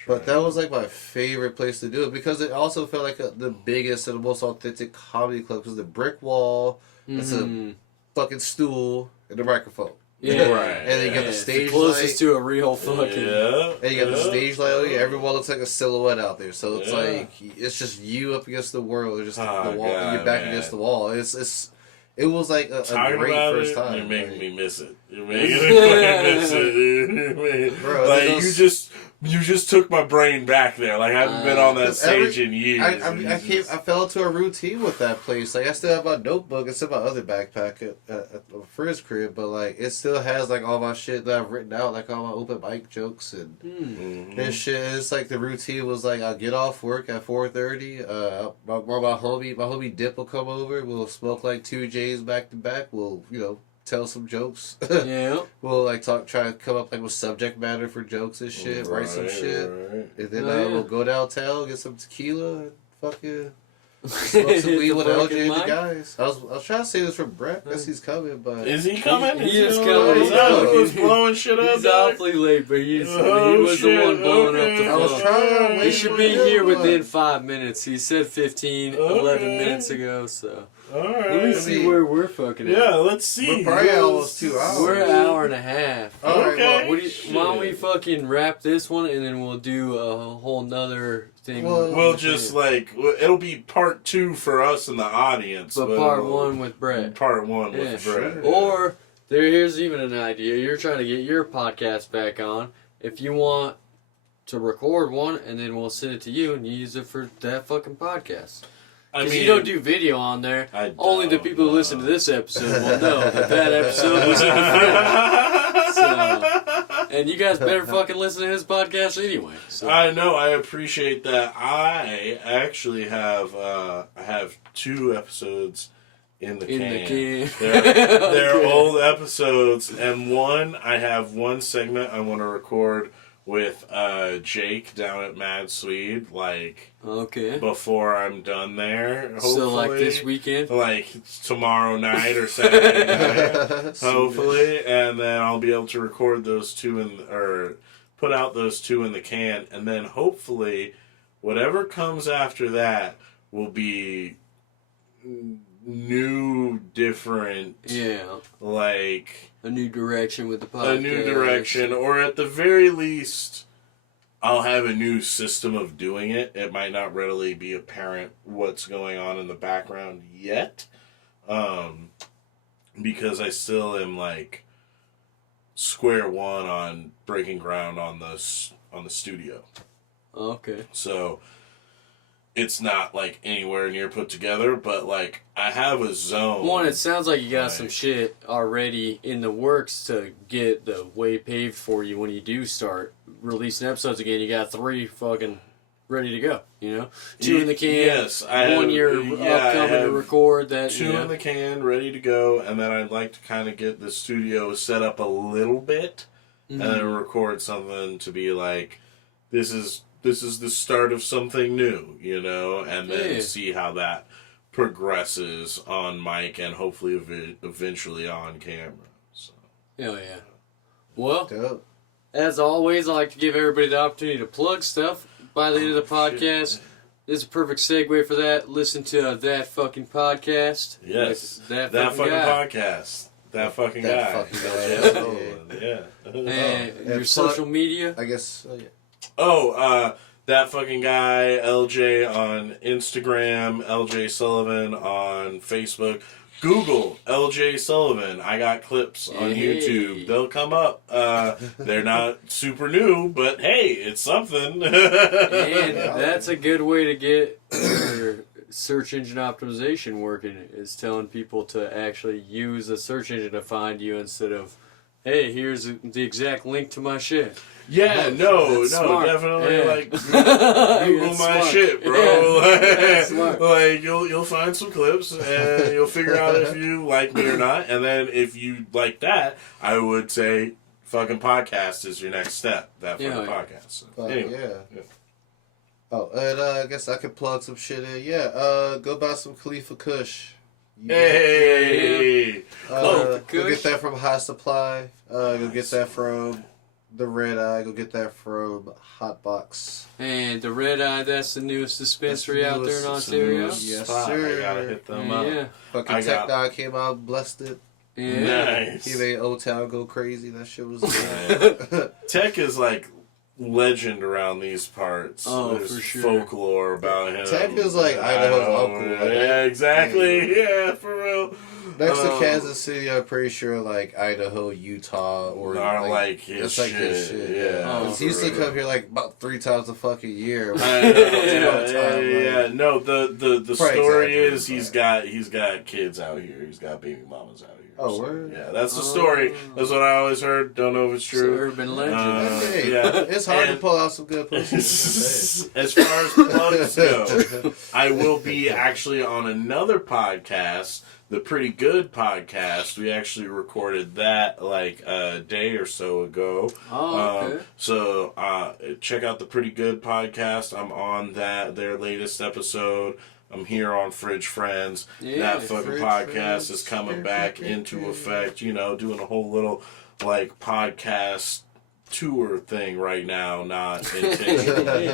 But that was, like, my favorite place to do it because it also felt like the biggest and the most authentic comedy club because the brick wall, it's a fucking stool, and a microphone. Yeah, right. And then you got the stage it's the closest light. to a real fucking. Yeah. And you got the stage light. Everyone looks like a silhouette out there. So it's like, it's just you up against the world, or just the wall, God, you're back against the wall. It was like a great first time. You're making me miss it. You're making me miss it. Bro, like, you just took my brain back there. Like, I haven't been on that stage in years. I fell into a routine with that place. Like, I still have my notebook. It's in my other backpack at my friend's crib, but, like, it still has, like, all my shit that I've written out, like all my open mic jokes and shit. It's like the routine was like, I'll get off work at 4:30. My homie Dip will come over. We'll smoke like 2 J's back to back. We'll tell some jokes. Yeah. We'll, like, try to come up, like, with subject matter for jokes and shit, write some shit. Right. And then we'll go downtown, get some tequila, and fucking smoke some weed with LJ and the guys. I was trying to say this from Brett, because he's coming, but... Is he coming? He is coming. He's blowing shit up. He's awfully late, but he was the one blowing up the phone. I was trying to wait. He should be here within 5 minutes. He said 15, 11 minutes ago, so... Alright. Let me see where we're fucking at. Yeah, let's see. We're probably almost 2 hours. We're an hour and a half. Okay. Why don't we fucking wrap this one and then we'll do a whole nother thing. We'll just, like, it'll be part 2 for us in the audience. But part 1 with Brett. Part 1 with Brett. Or, here's even an idea. You're trying to get your podcast back on. If you want to record one, and then we'll send it to you and you use it for that fucking podcast. Because you don't do video on there. Only the people who listen to this episode will know that episode was in the film. And you guys better fucking listen to his podcast anyway. So. I know. I appreciate that. I actually have 2 episodes in the can. They're old episodes, and I have one segment I want to record with Jake down at Mad Swede, like, before I'm done there, hopefully. So, like, this weekend? Like, tomorrow night or Saturday night, hopefully, and then I'll be able to record those 2 or put out those 2 in the can, and then hopefully, whatever comes after that will be new, different, like... A new direction with the podcast. A new direction, or at the very least, I'll have a new system of doing it. It might not readily be apparent what's going on in the background yet, because I still am, like, square one on breaking ground on the studio. Okay. So... It's not, like, anywhere near put together, but, like, I have a zone. One, it sounds like you got some shit already in the works to get the way paved for you when you do start releasing episodes again. You got 3 fucking ready to go. You know, 2 in the can. Yes, I 1 year upcoming to record that. 2 in the can, ready to go, and then I'd like to kind of get the studio set up a little bit, and then record something to be like, this is the start of something new, you know, and then see how that progresses on mic and hopefully eventually on camera. So. Hell yeah. Well, Dope. as always, I like to give everybody the opportunity to plug stuff by the end of the podcast. This is a perfect segue for that. Listen to That Fucking Podcast. Yes. That fucking guy. podcast. That fucking That guy. fucking guy. Yeah. And your plug- social media. I guess. Yeah. That fucking guy, LJ on Instagram, LJ Sullivan on Facebook. Google LJ Sullivan. I got clips on YouTube. They'll come up. They're not super new, but hey, it's something. And that's a good way to get your search engine optimization working, is telling people to actually use the search engine to find you instead of, hey, here's the exact link to my shit. Yeah, no, smart. definitely Yeah. like Google That's my smart. shit, bro. Yeah, that's smart. Like you'll find some clips and you'll figure out if you like me or not. And then if you like that, I would say fucking podcast is your next step. That fucking podcast. So, anyway. Yeah. Oh, and I guess I could plug some shit in. Yeah, go buy some Khalifa Kush. Hey. Go Kush. get that from High Supply. Go get that from The Red Eye. Go get that from Hotbox. And the Red Eye, that's the newest dispensary out there in Ontario. Yes, spot. sir. I gotta hit them up. Yeah. Fucking Tech Guy came out, blessed it. Yeah. Nice. He made O-Town go crazy. That shit was Tech is like legend around these parts. Oh, There's for sure. folklore about him. Tech is like Idaho's uncle. Like, Yeah, exactly. Yeah, for real. next to Kansas City, I'm pretty sure like Idaho, Utah, or Are like his it's like shit. his shit. Yeah. Oh, he used to for real. come here like about 3 times a fucking year. Yeah. No, the Probably story exaggerated, is but- he's got kids out here. He's got baby mamas out here. Oh, So, word? yeah, that's the story. That's what I always heard. Don't know if it's It's an true. urban legend. Hey, yeah. it's hard to And- pull out some good pussy. As far as plugs go, I will be actually on another podcast, the Pretty Good Podcast. We actually recorded that like a day or so ago. Oh, okay. So check out the Pretty Good Podcast. I'm on their latest episode. I'm here on Fridge Friends. Yeah, that fucking Fridge podcast Friends. is coming back into effect. You know, doing a whole little like podcast tour thing right now, not intentionally.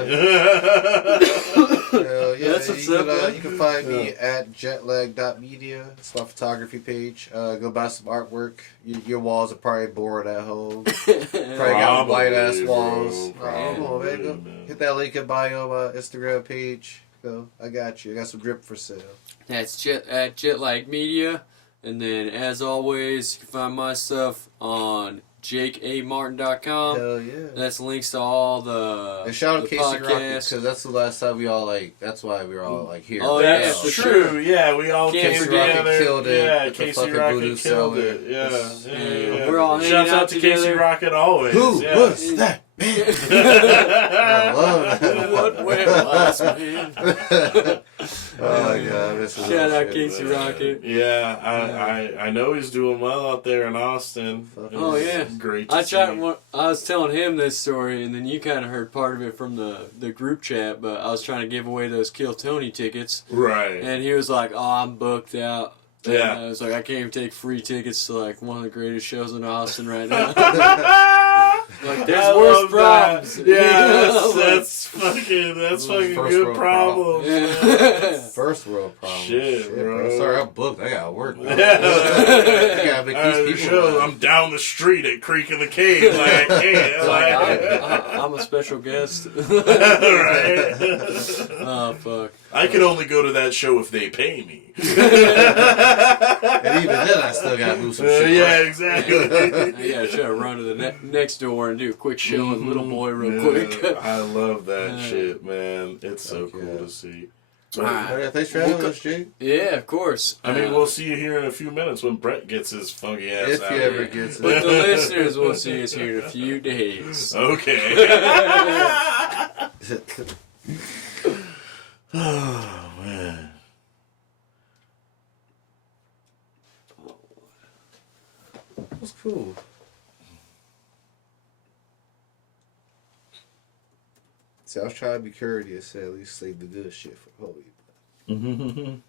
Hell yeah. That's what's up, man. You can find me at jetlag.media. It's my photography page. Go buy some artwork. Your walls are probably bored at home. Probably got white ass walls. Probably, Come on, man. Go man. hit that link in bio on my Instagram page. Go. I got you. I got some drip for sale. That's at Jetlag Media. And then, as always, you can find my stuff on jakeamartin.com. Hell yeah. That's links to all the And shout out the Casey Rocket, podcasts. because that's the last time we all like. That's why we were all like here. Oh, right That's yeah, now. for true. sure. Yeah, we all Can't came forget together. Rocket killed it Yeah, with the Casey fucking Rocket voodoo killed cellar. it. Yeah. We're all hanging Shouts out out to together. Casey Rocket always. Who yeah. was that man? I love that. What went last, man? Oh my god, this is Shout out shit, Casey man. Rocket. Yeah, I know he's doing well out there in Austin. Oh, yeah. Great to I see. was telling him this story, and then you kind of heard part of it from the group chat, but I was trying to give away those Kill Tony tickets, Right. and he was like, "Oh, I'm booked out." And Yeah. I was like, "I can't even take free tickets to like one of the greatest shows in Austin right now." Like, there's I worse love problems. that. You Yeah, know? that's fucking First good world problems. Yeah. First world problem. Shit, bro. Sorry, I'm booked. I gotta work. Yeah. I gotta make The these people. show, laugh. I'm down the street at Creek in the Cave. Like, I can't. It's like, I'm a special guest. Right? Oh, fuck. I can only go to that show if they pay me. And even then, I still gotta move some shit. Yeah, right? exactly. I gotta try to run to the next door and do a quick show with Little Boy real quick. Yeah, I love that Yeah. shit, man. It's so Fuck cool yeah. to see. Alright. Oh, yeah, thanks for having us, Jake. Yeah, of course. I mean, we'll see you here in a few minutes when Brett gets his funky ass If out he ever here. gets But it. the listeners will see us here in a few days. Okay. Oh man. That's cool. See, I was trying to be courteous and at least save the good shit for Holy.